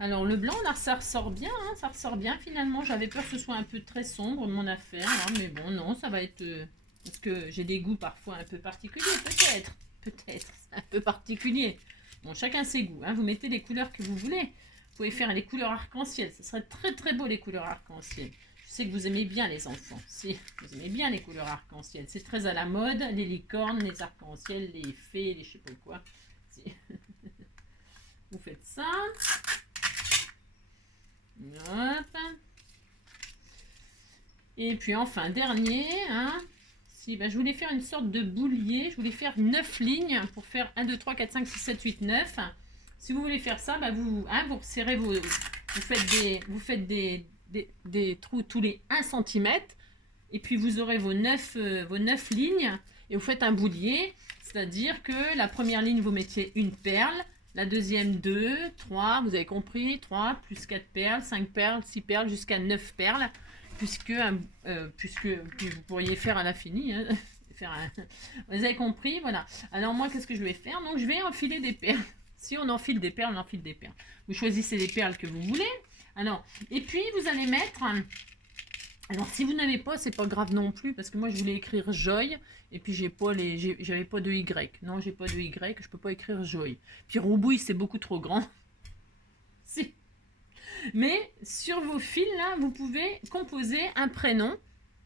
Alors le blanc, là, ça ressort bien, hein, ça ressort bien finalement. J'avais peur que ce soit un peu très sombre, mon affaire, hein, mais bon, non, ça va être... parce que j'ai des goûts parfois un peu particuliers, peut-être, c'est un peu particulier. Bon, chacun ses goûts, hein, vous mettez les couleurs que vous voulez. Vous pouvez faire les couleurs arc-en-ciel, ce serait très très beau les couleurs arc-en-ciel. Je sais que vous aimez bien les enfants, si, vous aimez bien les couleurs arc-en-ciel. C'est très à la mode, les licornes, les arc-en-ciel, les fées, les je sais pas quoi. Si. Vous faites ça. Hop. Et puis enfin, dernier, hein. Je voulais faire une sorte de boulier. Je voulais faire 9 lignes pour faire 1, 2, 3, 4, 5, 6, 7, 8, 9. Si vous voulez faire ça, vous resserrez vous faites des trous tous les 1 cm. Et puis vous aurez vos 9 lignes. Et vous faites un boulier. C'est-à-dire que la première ligne, vous mettiez une perle. La deuxième, 2, 3, vous avez compris, 3, plus 4 perles, 5 perles, 6 perles, jusqu'à 9 perles, puisque vous pourriez faire à l'infini. Hein, vous avez compris, voilà. Alors moi, qu'est-ce que je vais faire? Donc je vais enfiler des perles. Si on enfile des perles, on enfile des perles. Vous choisissez les perles que vous voulez. Alors, et puis vous allez mettre... Alors si vous n'avez pas, c'est pas grave non plus, parce que moi je voulais écrire Joy, et puis j'avais pas de Y. Non, j'ai pas de Y, je peux pas écrire Joy. Puis Roubouille, c'est beaucoup trop grand. Si. Mais sur vos fils là, vous pouvez composer un prénom,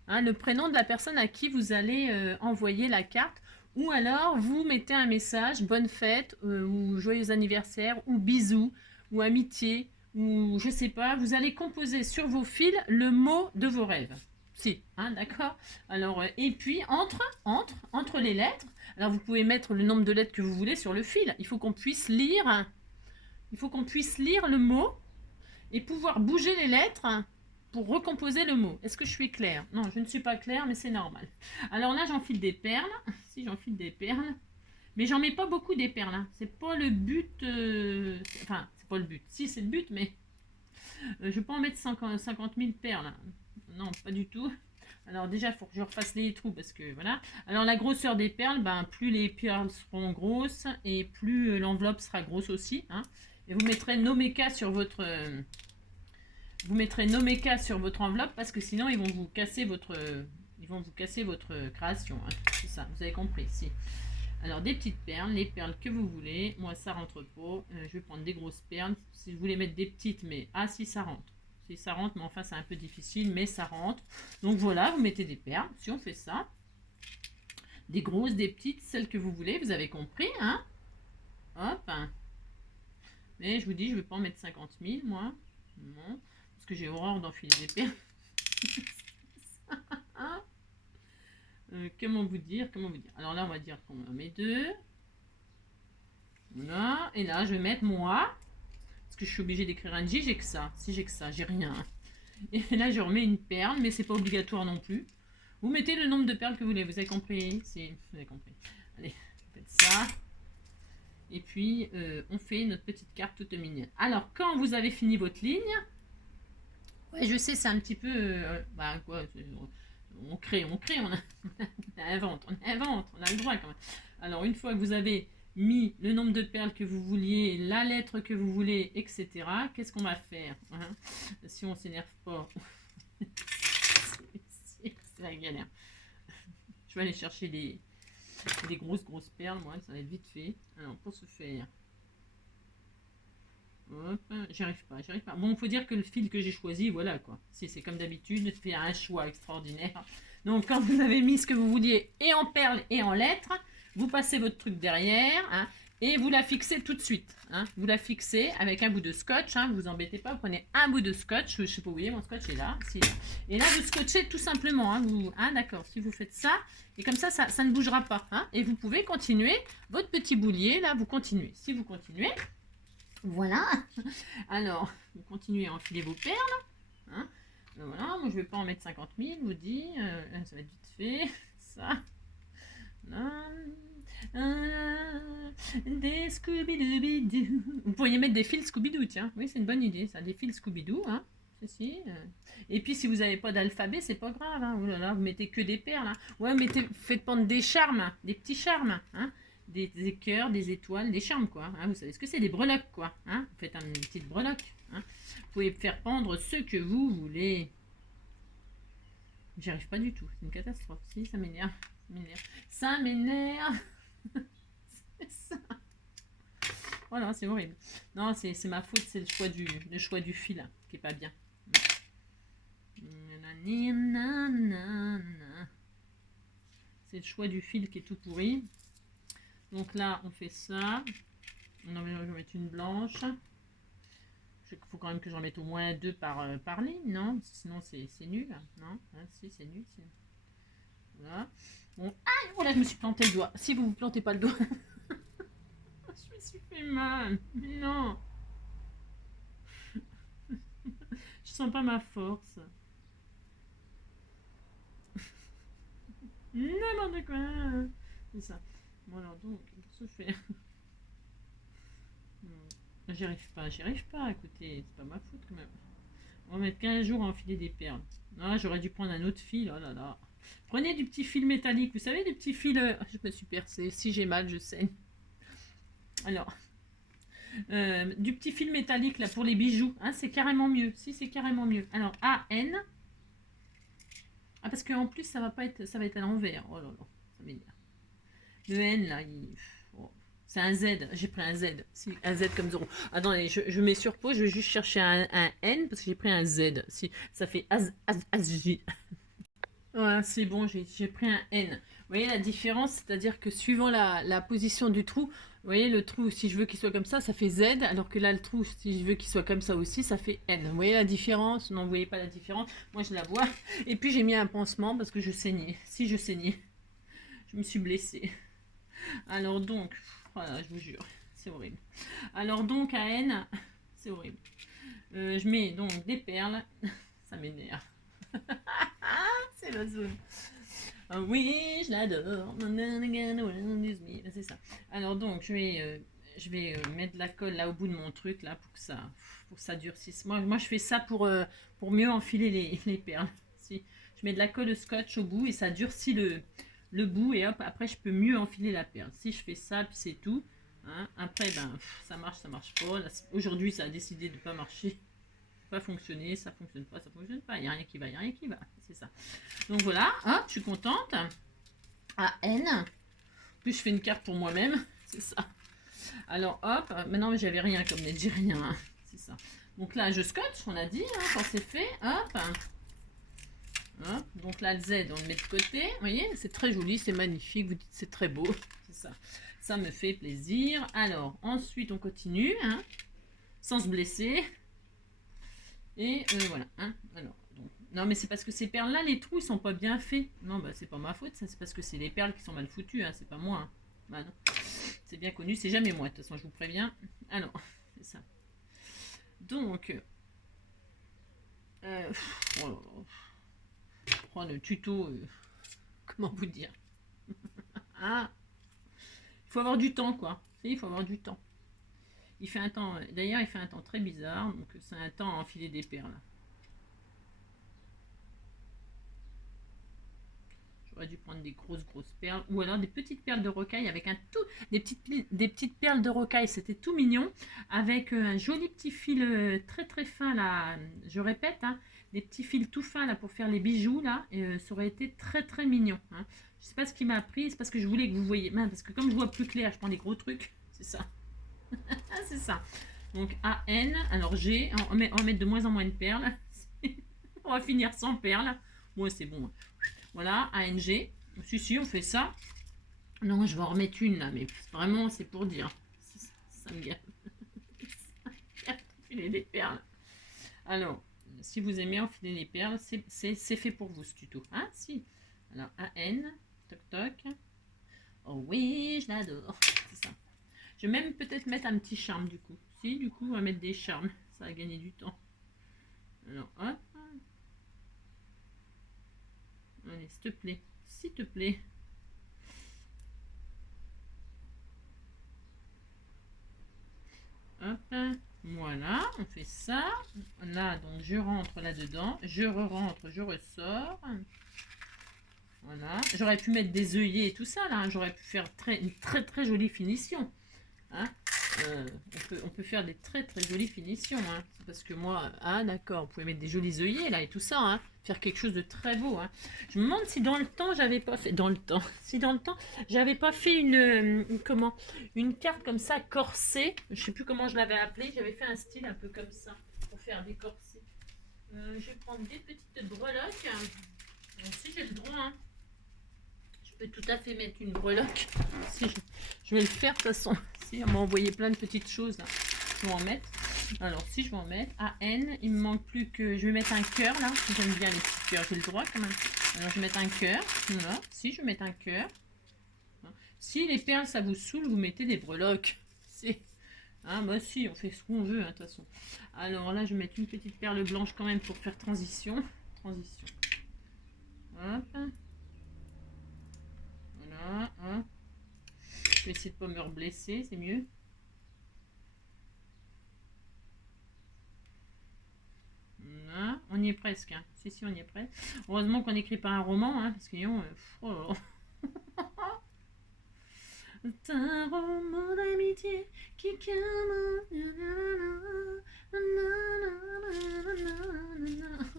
hein, le prénom de la personne à qui vous allez envoyer la carte, ou alors vous mettez un message, bonne fête, ou joyeux anniversaire, ou bisous, ou amitié, ou je sais pas, vous allez composer sur vos fils le mot de vos rêves. Si, hein, d'accord. Alors, et puis entre les lettres, alors vous pouvez mettre le nombre de lettres que vous voulez sur le fil. Il faut qu'on puisse lire le mot et pouvoir bouger les lettres pour recomposer le mot. Est-ce que je suis claire? Non, je ne suis pas claire, mais c'est normal. Alors là, j'enfile des perles. Si, j'enfile des perles. Mais j'en mets pas beaucoup des perles. Hein. C'est pas le but. Enfin, c'est pas le but. Si, c'est le but, mais je vais pas en mettre 50 000 perles. Non, pas du tout. Alors déjà, il faut que je refasse les trous parce que voilà. Alors la grosseur des perles, plus les perles seront grosses et plus l'enveloppe sera grosse aussi. Hein. Et vous mettrez Nomeka sur votre... enveloppe parce que sinon ils vont vous casser votre création. Hein. C'est ça, vous avez compris. Si. Alors des petites perles, les perles que vous voulez. Moi ça rentre pas. Je vais prendre des grosses perles. Si je voulais mettre des petites, mais si ça rentre. Si ça rentre, mais enfin c'est un peu difficile, mais ça rentre. Donc voilà, vous mettez des perles. Si on fait ça. Des grosses, des petites, celles que vous voulez, vous avez compris, hein? Hop. Mais je vous dis, je ne vais pas en mettre 50 000, moi. Non, parce que j'ai horreur d'enfiler des perles. Comment vous dire, alors là, on va dire qu'on en met 2. Voilà, et là, je vais mettre moi. Parce que je suis obligée d'écrire un J, j'ai que ça. Si j'ai que ça, j'ai rien. Et là, je remets une perle, mais c'est pas obligatoire non plus. Vous mettez le nombre de perles que vous voulez, vous avez compris? Si, vous avez compris. Allez, faites ça. Et puis, on fait notre petite carte toute mignonne. Alors, quand vous avez fini votre ligne, ouais, je sais, c'est un petit peu... bah, quoi, on crée, on invente, on a le droit quand même. Alors, une fois que vous avez mis le nombre de perles que vous vouliez, la lettre que vous voulez, etc., qu'est-ce qu'on va faire, hein? Si on s'énerve pas, c'est la galère. Je vais aller chercher des grosses perles, moi, ça va être vite fait. Alors, pour ce faire, hop, j'y arrive pas. Bon, il faut dire que le fil que j'ai choisi, voilà quoi. Si c'est comme d'habitude, c'est un choix extraordinaire. Donc, quand vous avez mis ce que vous vouliez, et en perles et en lettres, vous passez votre truc derrière, hein, et vous la fixez tout de suite. Hein. Vous la fixez avec un bout de scotch, hein, vous embêtez pas, vous prenez un bout de scotch, je sais pas où il est, mon scotch est là, et là vous scotchez tout simplement, hein, d'accord, si vous faites ça, et comme ça, ça ne bougera pas, hein, et vous pouvez continuer votre petit boulier, là, vous continuez. Si vous continuez, voilà, alors, vous continuez à enfiler vos perles, hein, voilà, moi je vais pas en mettre 50 000, je vous dis, ça va être vite fait, ça. Des Scooby-Doo. Vous pourriez mettre des fils Scooby-Doo, tiens. Oui, c'est une bonne idée, ça. Des fils Scooby-Doo, hein. Ceci. Et puis, si vous n'avez pas d'alphabet, c'est pas grave. Hein. Oh là là, vous mettez que des perles. Hein. Ouais, faites pendre des charmes, hein. Des petits charmes. Hein. Des cœurs, des étoiles, des charmes, quoi. Hein. Vous savez ce que c'est, des breloques, quoi. Hein. Vous faites une petite breloque. Hein. Vous pouvez faire pendre ce que vous voulez. J'y arrive pas du tout. C'est une catastrophe. Si, ça m'énerve. Ça m'énerve. C'est ça. Voilà, c'est horrible. Non, c'est ma faute, c'est le choix du fil hein, qui est pas bien. C'est le choix du fil qui est tout pourri. Donc là, on fait ça. Je vais mettre une blanche. Il faut quand même que j'en mette au moins 2 par ligne, non? Sinon, c'est nul. Non, hein, si, c'est nul. Voilà. Bon, ah, voilà, je me suis planté le doigt. Si vous vous plantez pas le doigt, je me suis fait mal. Non, je sens pas ma force. N'importe quoi. C'est ça. Bon alors donc, pour ce faire, j'y arrive pas. Écoutez, c'est pas ma faute quand même. On va mettre 15 jours à enfiler des perles. Ah, j'aurais dû prendre un autre fil. Oh là là. Prenez du petit fil métallique. Vous savez, des petits fils... je me suis percée. Si j'ai mal, je saigne. Alors, du petit fil métallique là pour les bijoux. Hein, c'est carrément mieux. Si, c'est carrément mieux. Alors, AN. Ah, parce qu'en plus, ça va être à l'envers. Oh là là, ça m'énerve. Le N, là, c'est un Z. J'ai pris un Z. Si, un Z comme 0. Attendez, je mets sur pause. Je vais juste chercher un N parce que j'ai pris un Z. Si, ça fait J. Voilà, c'est bon, j'ai pris un N. Vous voyez la différence, c'est-à-dire que suivant la position du trou, vous voyez le trou, si je veux qu'il soit comme ça fait Z, alors que là, le trou, si je veux qu'il soit comme ça aussi, ça fait N. Vous voyez la différence? Non, vous voyez pas la différence? Moi, je la vois. Et puis, j'ai mis un pansement parce que je saignais. Si je saignais, je me suis blessée. Alors donc, voilà, je vous jure, c'est horrible. Alors donc, à N, c'est horrible. Je mets donc des perles. Ça m'énerve. C'est la zone. Oh oui, je l'adore. C'est ça. Alors donc, je vais mettre de la colle là au bout de mon truc là pour que ça durcisse. Moi, je fais ça pour mieux enfiler les perles. Si je mets de la colle de scotch au bout et ça durcit le bout et hop, après je peux mieux enfiler la perle. Si je fais ça, puis c'est tout. Hein. Après, ben, ça marche pas. Aujourd'hui, ça a décidé de ne pas marcher. Pas fonctionner, ça fonctionne pas, il n'y a rien qui va, c'est ça. Donc voilà, hop, je suis contente. À N, plus je fais une carte pour moi-même, c'est ça. Alors hop, maintenant j'avais rien comme net, j'ai rien, hein. C'est ça. Donc là je scotch, on a dit, hein, quand c'est fait, hop. Hein, donc là, le Z, on le met de côté. Vous voyez, c'est très joli, c'est magnifique. Vous dites c'est très beau. C'est ça. Ça me fait plaisir. Alors, ensuite, on continue, hein, sans se blesser. Et voilà. Hein, alors, donc, non, mais c'est parce que ces perles-là, les trous, ils sont pas bien faits. Non, bah, c'est pas ma faute, ça. C'est parce que c'est les perles qui sont mal foutues. Hein, c'est pas moi. Hein. Bah, non. C'est bien connu, c'est jamais moi. De toute façon, je vous préviens. Alors, c'est ça. Donc, oh, le tuto, comment vous dire? Ah, il faut avoir du temps, quoi. Il faut avoir du temps. Il fait un temps, d'ailleurs, il fait un temps très bizarre, donc c'est un temps à enfiler des perles. J'aurais dû prendre des grosses perles, ou alors des petites perles de rocaille avec un tout, des petites perles de rocaille, c'était tout mignon, avec un joli petit fil très fin là, je répète, hein, des petits fils tout fins là pour faire les bijoux là, et ça aurait été très mignon. Hein. Je sais pas ce qui m'a pris, c'est parce que je voulais que vous voyez, parce que comme je vois plus clair, je prends des gros trucs, c'est ça. Ah, c'est ça. Donc AN, alors G, on va mettre de moins en moins de perles. On va finir sans perles. Moi, c'est bon. Voilà, ANG. Si, on fait ça. Non, je vais en remettre une là, mais vraiment, c'est pour dire. Ça me gâte. Enfiler les perles. Alors, si vous aimez enfiler les perles, c'est fait pour vous ce tuto. Hein, si. Alors, AN, toc toc. Oh oui, je l'adore. C'est ça. Je vais même peut-être mettre un petit charme du coup. Si, du coup, on va mettre des charmes. Ça va gagner du temps. Alors, hop. Allez, s'il te plaît. S'il te plaît. Hop. Voilà, on fait ça. Là, donc, je rentre là-dedans. Je re-rentre, je ressors. Voilà. J'aurais pu mettre des œillets et tout ça, là. J'aurais pu faire une très jolie finition. Hein, on peut faire des très jolies finitions. Hein, parce que moi, ah d'accord, vous pouvez mettre des jolis œillets là et tout ça. Hein, faire quelque chose de très beau. Hein. Je me demande si dans le temps, j'avais pas fait. Si dans le temps, j'avais pas fait une carte comme ça corsée. Je sais plus comment je l'avais appelée. J'avais fait un style un peu comme ça pour faire des corsets. Je vais prendre des petites breloques. Donc, si j'ai le droit. Hein. Je peux tout à fait mettre une breloque. Si je vais le faire de toute façon. Si on m'a envoyé plein de petites choses là. Je vais en mettre. Alors si je vais en mettre. AN, il me manque plus que. Je vais mettre un cœur là. J'aime bien les petits cœurs. J'ai le droit quand même. Alors je vais mettre un cœur. Voilà. Si je vais mettre un cœur. Si les perles ça vous saoule, vous mettez des breloques. C'est. Ah bah si, on fait ce qu'on veut, de toute façon. Alors là, je vais mettre une petite perle blanche quand même pour faire transition. Transition. Hop. Voilà. Hop. Je vais essayer de ne pas me reblesser, c'est mieux. Voilà. On y est presque. Hein. Si, on y est presque. Heureusement qu'on n'écrit pas un roman, hein, parce qu'ils ont... Oh c'est un roman d'amitié qui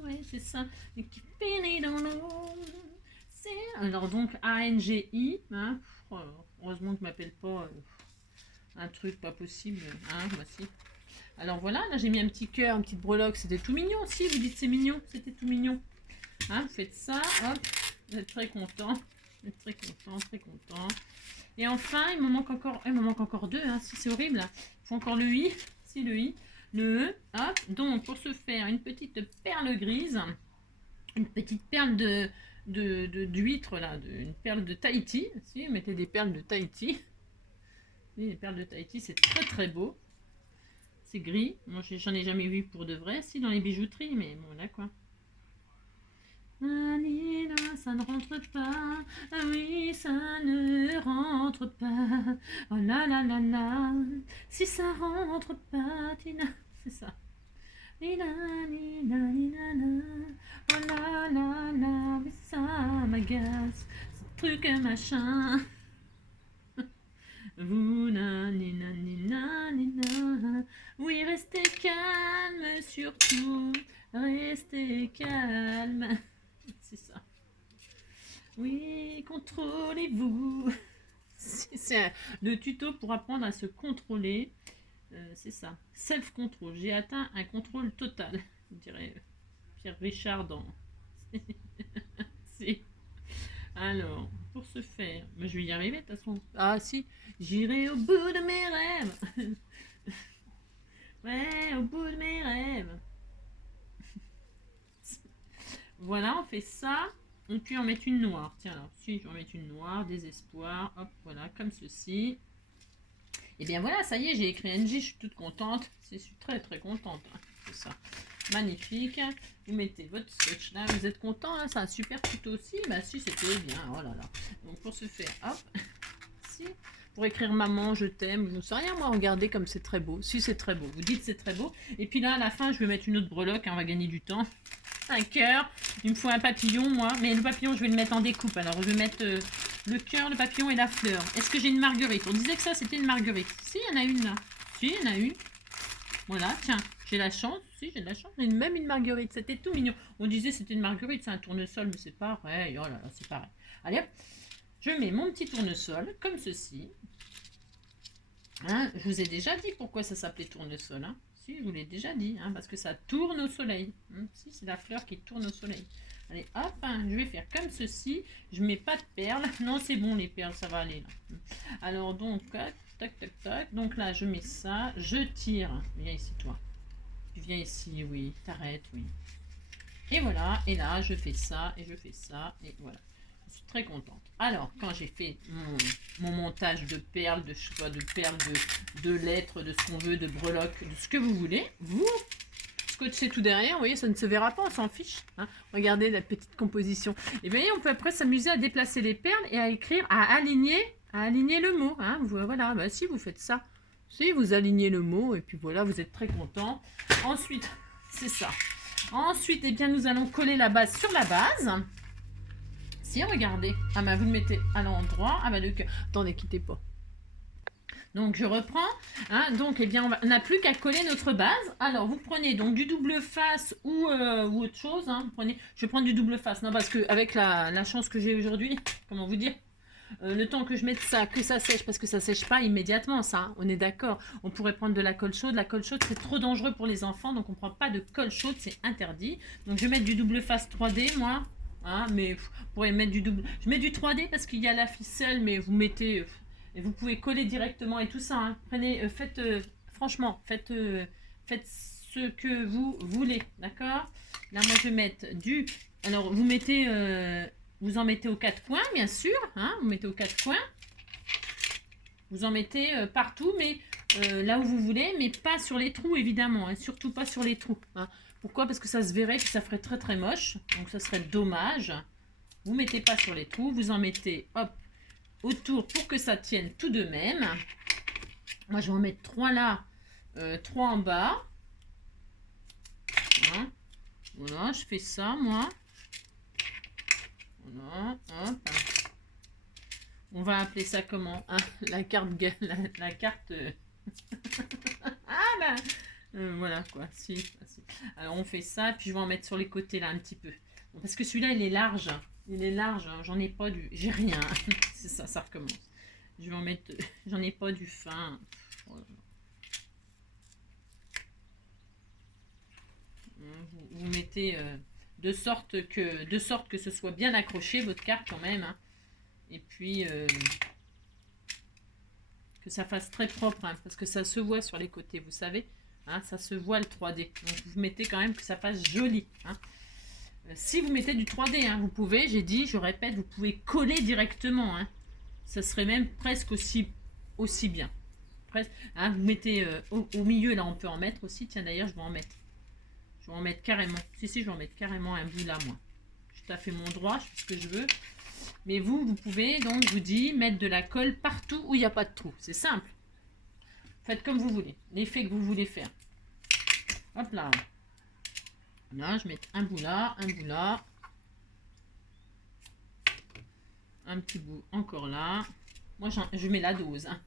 ouais, c'est ça. Et qui finit dans l'eau. Alors donc ANGI. Hein. Oh, heureusement que je m'appelle pas un truc pas possible. Hein, bah si. Alors voilà, là j'ai mis un petit cœur, une petite breloque, c'était tout mignon aussi, vous dites c'est mignon, c'était tout mignon. Hein, vous faites ça, hop, vous êtes très content, vous êtes très content. Et enfin, il me manque encore deux, hein, si c'est horrible, il faut encore le I, si le I, le E, hop, donc pour ce faire, une petite perle grise, une petite perle d'huître là, une perle de Tahiti, si vous mettez des perles de Tahiti, les perles de Tahiti c'est très beau. C'est gris. Moi, j'en ai jamais vu pour de vrai. Si, dans les bijouteries, mais bon, là, quoi. Anina, ça ne rentre pas. Ah oui, ça ne rentre pas. Oh là là là là. Si ça rentre pas, Tina. C'est ça. Nina, nina, nina, nina. Oh là là là. Mais ça m'agace. Ce truc machin. Vous, nina, nina, nina. Oui, restez calme, surtout. Restez calme. C'est ça. Oui, contrôlez-vous. C'est le tuto pour apprendre à se contrôler. C'est ça. Self-control. J'ai atteint un contrôle total. Je dirais Pierre Richard dans Si. Alors, pour ce faire, mais je vais y arriver de toute façon. Ah si, j'irai au bout de mes rêves. Ouais, au bout de mes rêves. Voilà, on fait ça. Et puis on met une noire. Tiens, alors, si je vais en mettre une noire, désespoir. Hop, voilà, comme ceci. Et bien voilà, ça y est, j'ai écrit NJ, je suis toute contente. Je suis très très contente. Hein. C'est ça. Magnifique. Vous mettez votre scotch là, vous êtes content, hein, c'est un super tuto aussi. Bah si, c'était bien, oh là là. Donc pour ce faire, hop, si, pour écrire maman, je t'aime, je ne sais rien moi, regardez comme c'est très beau. Si c'est très beau, vous dites c'est très beau. Et puis là, à la fin, je vais mettre une autre breloque, hein, on va gagner du temps. Un cœur, il me faut un papillon moi, mais le papillon je vais le mettre en découpe. Alors je vais mettre le cœur, le papillon et la fleur. Est-ce que j'ai une marguerite? On disait que ça c'était une marguerite. Si, il y en a une là. Si, il y en a une. Voilà, tiens, j'ai la chance, si j'ai de la chance, j'ai même une marguerite, c'était tout mignon. On disait c'était une marguerite, c'est un tournesol, mais c'est pareil, oh là là, c'est pareil. Allez hop, je mets mon petit tournesol, comme ceci. Hein, je vous ai déjà dit pourquoi ça s'appelait tournesol, hein. Si, je vous l'ai déjà dit, hein, parce que ça tourne au soleil. Hein, si, c'est la fleur qui tourne au soleil. Allez, hop, hein, je vais faire comme ceci. Je mets pas de perles. Non, c'est bon, les perles, ça va aller là. Alors, donc, tac, tac, tac. Donc là, je mets ça. Je tire. Viens ici, toi. Tu viens ici, oui. T'arrêtes, oui. Et voilà. Et là, je fais ça, et je fais ça, et voilà. Je suis très contente. Alors, quand j'ai fait mon montage de perles, de choix, de perles, de lettres, de ce qu'on veut, de breloques, de ce que vous voulez, vous scotchez tout derrière, vous voyez, ça ne se verra pas, on s'en fiche. Hein. Regardez la petite composition. Et bien, on peut après s'amuser à déplacer les perles et à écrire, à aligner le mot. Hein. Voilà, bah, si vous faites ça, si vous alignez le mot, et puis voilà, vous êtes très content. Ensuite, c'est ça. Ensuite, eh bien, nous allons coller la base sur la base. Si, regardez. Ah bah, vous le mettez à l'endroit. Ah bah, le cœur. Attendez, quittez pas. Donc je reprends, hein, donc eh bien on n'a plus qu'à coller notre base. Alors vous prenez donc du double face ou autre chose, hein, je vais prendre du double face, non parce que avec la chance que j'ai aujourd'hui, comment vous dire, le temps que je mette ça, que ça sèche, parce que ça sèche pas immédiatement ça, hein, on est d'accord. On pourrait prendre de la colle chaude c'est trop dangereux pour les enfants, donc on prend pas de colle chaude, c'est interdit. Donc je vais mettre du double face 3D moi, hein, mais vous pourrez mettre du double, je mets du 3D parce qu'il y a la ficelle, mais vous mettez... et vous pouvez coller directement et tout ça. Hein. Prenez, franchement, faites ce que vous voulez, d'accord? Là, moi, je vais mettre du... Alors, vous mettez, vous en mettez aux quatre coins, bien sûr. Hein, vous mettez aux quatre coins. Vous en mettez partout, mais là où vous voulez, mais pas sur les trous, évidemment. Hein, surtout pas sur les trous. Hein. Pourquoi? Parce que ça se verrait, que ça ferait très très moche. Donc, ça serait dommage. Vous mettez pas sur les trous. Vous en mettez, hop, autour pour que ça tienne tout de même. Moi, je vais en mettre 3 là, 3 en bas. Voilà. Voilà, je fais ça, moi. Voilà, hop. On va appeler ça comment? Hein, la carte... La carte... ah ben... voilà, quoi. Si. Alors, on fait ça, puis je vais en mettre sur les côtés, là, un petit peu. Parce que celui-là, il est large. Il est large, hein. J'en ai pas du... J'ai rien. C'est ça, ça recommence. Je vais en mettre... J'en ai pas du fin. Voilà. Vous mettez de sorte que ce soit bien accroché, votre carte quand même. Hein. Et puis... que ça fasse très propre, hein, parce que ça se voit sur les côtés, vous savez. Hein, ça se voit le 3D. Donc vous mettez quand même que ça fasse joli. Hein. Si vous mettez du 3D, hein, vous pouvez, j'ai dit, je répète, vous pouvez coller directement. Hein. Ça serait même presque aussi bien. Presque, hein, vous mettez au milieu, là on peut en mettre aussi. Tiens d'ailleurs, je vais en mettre. Je vais en mettre carrément. Si, je vais en mettre carrément un bout là, moi. Je tout à fait mon droit, je fais ce que je veux. Mais vous pouvez, donc, je vous dis, mettre de la colle partout où il n'y a pas de trou. C'est simple. Faites comme vous voulez. L'effet que vous voulez faire. Hop là. Là, je mets un bout là, un bout là. Un petit bout encore là. Moi, je mets la dose. Hein.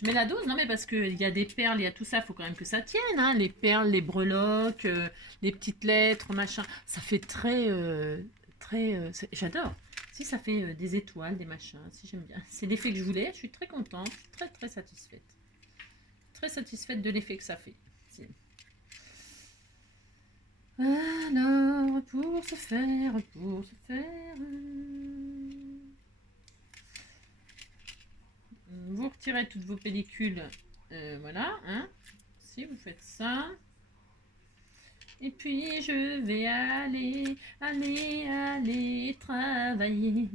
Je mets la dose, non mais parce qu'il y a des perles, il y a tout ça, il faut quand même que ça tienne. Hein. Les perles, les breloques, les petites lettres, machin. Ça fait très... j'adore. Si ça fait des étoiles, des machins, si j'aime bien. C'est l'effet que je voulais, je suis très contente, très très satisfaite. Très satisfaite de l'effet que ça fait. Alors, pour ce faire, vous retirez toutes vos pellicules, voilà, hein. Si vous faites ça, et puis je vais aller travailler.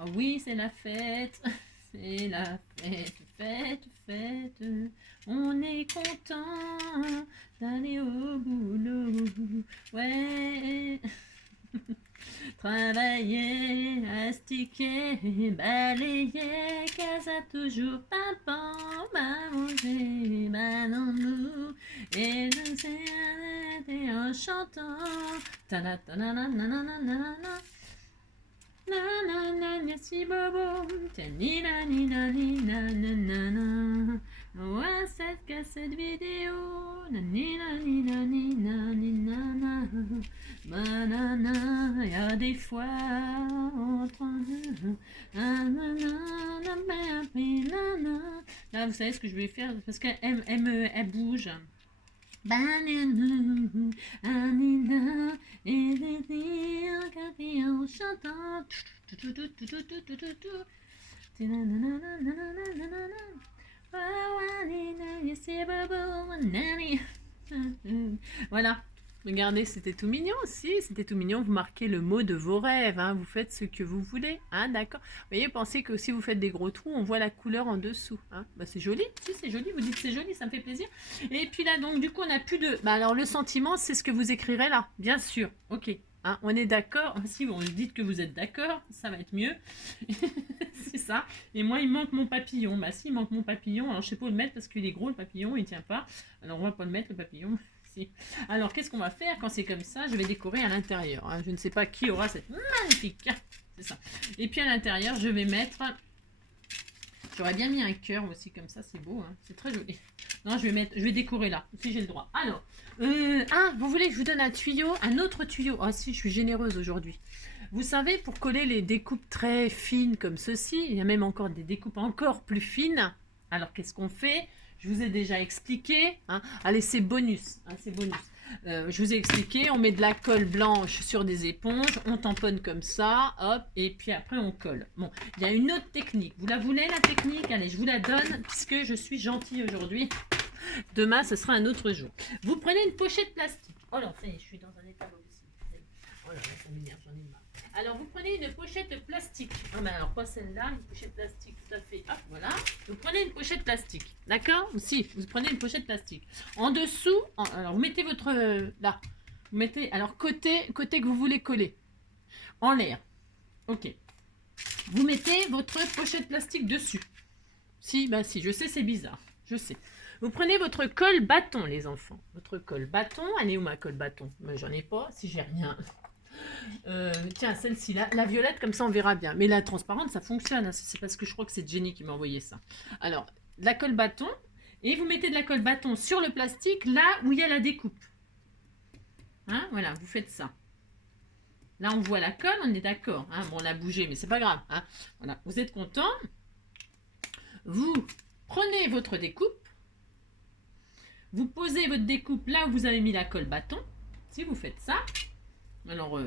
Oh oui, c'est la fête, c'est la fête. On est content d'aller au boulot, ouais. Travailler, astiquer, balayer, casa toujours, papa, manger, nous et danser en chantant. Si bobo, ni na ni na ni na na na na. Ouais, cette cassette vidéo, ni na ni na ni na ni na na. Banana, y a des fois entre deux. Là, vous savez ce que je vais faire parce qu'elle bouge. Et en chantant. Voilà. Regardez, c'était tout mignon aussi, c'était tout mignon. Vous marquez le mot de vos rêves, hein. Vous faites ce que vous voulez, hein, d'accord. Vous voyez, pensez que si vous faites des gros trous, on voit la couleur en dessous, hein. Bah, c'est joli, si c'est joli, vous dites c'est joli, ça me fait plaisir. Et puis là, donc du coup, on n'a plus de... Bah, alors le sentiment, c'est ce que vous écrirez là, bien sûr, ok. Hein, on est d'accord, si vous dites que vous êtes d'accord, ça va être mieux. C'est ça. Et moi, il manque mon papillon. Bah si, il manque mon papillon. Alors, je sais pas où le mettre parce qu'il est gros, le papillon, il tient pas. Alors, on va pas le mettre, le papillon. Si. Alors, qu'est-ce qu'on va faire quand c'est comme ça? Je vais décorer à l'intérieur. Hein. Je ne sais pas qui aura cette magnifique... C'est ça. Et puis, à l'intérieur, je vais mettre... J'aurais bien mis un cœur aussi, comme ça, c'est beau. Hein. C'est très joli. Non, je vais décorer là, si j'ai le droit. Alors, vous voulez que je vous donne un tuyau? Un autre tuyau. Ah si, je suis généreuse aujourd'hui. Vous savez, pour coller les découpes très fines comme ceci, il y a même encore des découpes encore plus fines. Alors, qu'est-ce qu'on fait? Je vous ai déjà expliqué. Hein. Allez, c'est bonus. Hein, c'est bonus. Je vous ai expliqué, on met de la colle blanche sur des éponges, on tamponne comme ça, hop, et puis après on colle. Bon, il y a une autre technique. Vous la voulez, la technique? Allez, je vous la donne, puisque je suis gentille aujourd'hui. Demain, ce sera un autre jour. Vous prenez une pochette plastique. Oh là, ça y est, je suis dans un état possible. Oh là, ça m'énerve, j'en ai marre. Alors, vous prenez une pochette plastique. Ah, mais alors, pas celle-là, une pochette plastique, tout à fait. Hop, voilà. Vous prenez une pochette plastique. D'accord? Si, vous prenez une pochette plastique. En dessous, alors, vous mettez votre... là. Vous mettez, alors, côté que vous voulez coller. En l'air. Ok. Vous mettez votre pochette plastique dessus. Si, bah si, je sais, c'est bizarre. Je sais. Vous prenez votre colle bâton, les enfants. Votre colle bâton. Elle est où ma colle bâton? J'en ai pas, si j'ai rien. Tiens, celle-ci, la violette, comme ça on verra bien. Mais la transparente, ça fonctionne. Hein. C'est parce que je crois que c'est Jenny qui m'a envoyé ça. Alors, de la colle bâton. Et vous mettez de la colle bâton sur le plastique, là où il y a la découpe. Hein, voilà, vous faites ça. Là, on voit la colle, on est d'accord. Hein. Bon, on l'a bougé, mais c'est pas grave. Hein. Voilà, vous êtes content. Vous prenez votre découpe. Vous posez votre découpe là où vous avez mis la colle bâton. Si vous faites ça. Alors,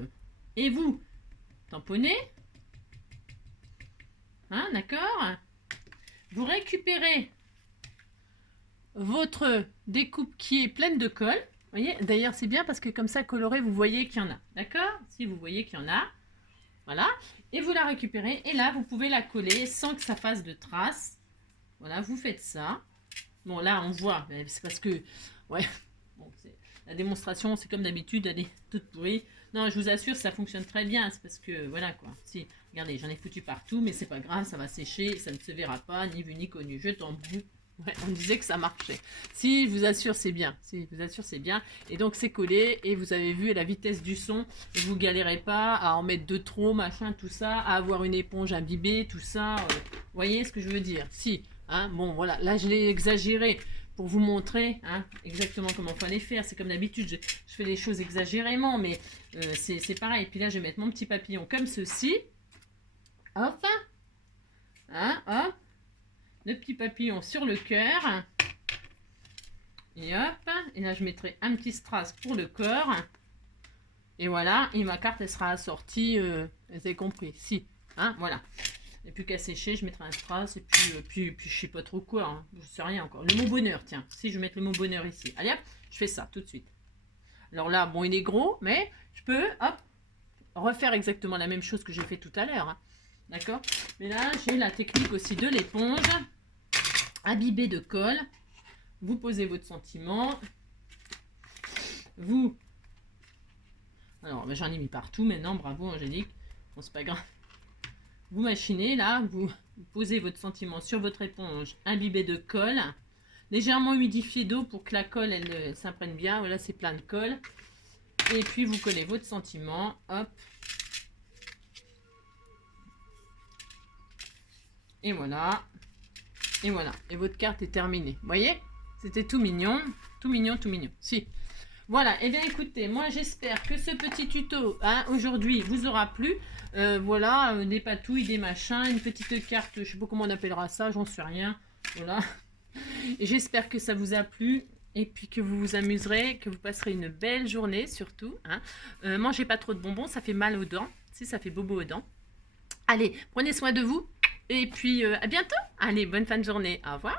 et vous tamponnez. Hein, d'accord? Vous récupérez votre découpe qui est pleine de colle. Vous voyez? D'ailleurs, c'est bien parce que comme ça, coloré, vous voyez qu'il y en a. D'accord? Si vous voyez qu'il y en a. Voilà. Et vous la récupérez. Et là, vous pouvez la coller sans que ça fasse de traces. Voilà, vous faites ça. Bon, là, on voit. C'est parce que... Ouais. Bon, la démonstration, c'est comme d'habitude, elle est toute pourrie. Non, je vous assure, ça fonctionne très bien. C'est parce que, voilà quoi. Si, regardez, j'en ai foutu partout, mais c'est pas grave, ça va sécher, ça ne se verra pas, ni vu ni connu. Je t'en boue. Ouais, on disait que ça marchait. Si, je vous assure, c'est bien. Si, je vous assure, c'est bien. Et donc, c'est collé. Et vous avez vu la vitesse du son. Vous galérez pas à en mettre de trop, machin, tout ça. À avoir une éponge imbibée, tout ça. Vous voyez ce que je veux dire? Si. Hein, bon, voilà. Là, je l'ai exagéré pour vous montrer hein, exactement comment il fallait faire. C'est comme d'habitude, je fais les choses exagérément, mais c'est pareil. Puis là, je vais mettre mon petit papillon comme ceci. Hop. Hein, hop. Le petit papillon sur le cœur. Et hop. Et là, je mettrai un petit strass pour le corps. Et voilà, et ma carte, elle sera assortie, vous avez compris, si, hein, voilà. Et puis qu'à sécher, je mettrai un strass, et puis je sais pas trop quoi, hein, je sais rien encore. Le mot bonheur, tiens, si je vais mettre le mot bonheur ici. Allez hop, je fais ça tout de suite. Alors là, bon, il est gros, mais je peux, hop, refaire exactement la même chose que j'ai fait tout à l'heure. Hein. D'accord? Mais là, j'ai la technique aussi de l'éponge, imbibée de colle. Vous posez votre sentiment. Vous... Alors, ben, j'en ai mis partout maintenant, bravo Angélique. Bon, c'est pas grave. Vous machinez, là, vous posez votre sentiment sur votre éponge imbibée de colle, légèrement humidifiée d'eau pour que la colle, elle s'imprègne bien. Voilà, c'est plein de colle. Et puis, vous collez votre sentiment, hop. Et voilà. Et voilà. Et votre carte est terminée. Vous voyez? C'était tout mignon. Tout mignon, tout mignon. Si. Voilà. Eh bien, écoutez, moi, j'espère que ce petit tuto, hein, aujourd'hui, vous aura plu. Voilà, des patouilles, des machins, une petite carte, je sais pas comment on appellera ça, j'en sais rien. Voilà. Et j'espère que ça vous a plu. Et puis que vous vous amuserez, que vous passerez une belle journée, surtout. Hein. Mangez pas trop de bonbons, ça fait mal aux dents. Si, ça fait bobo aux dents. Allez, prenez soin de vous. Et puis, à bientôt. Allez, bonne fin de journée. Au revoir.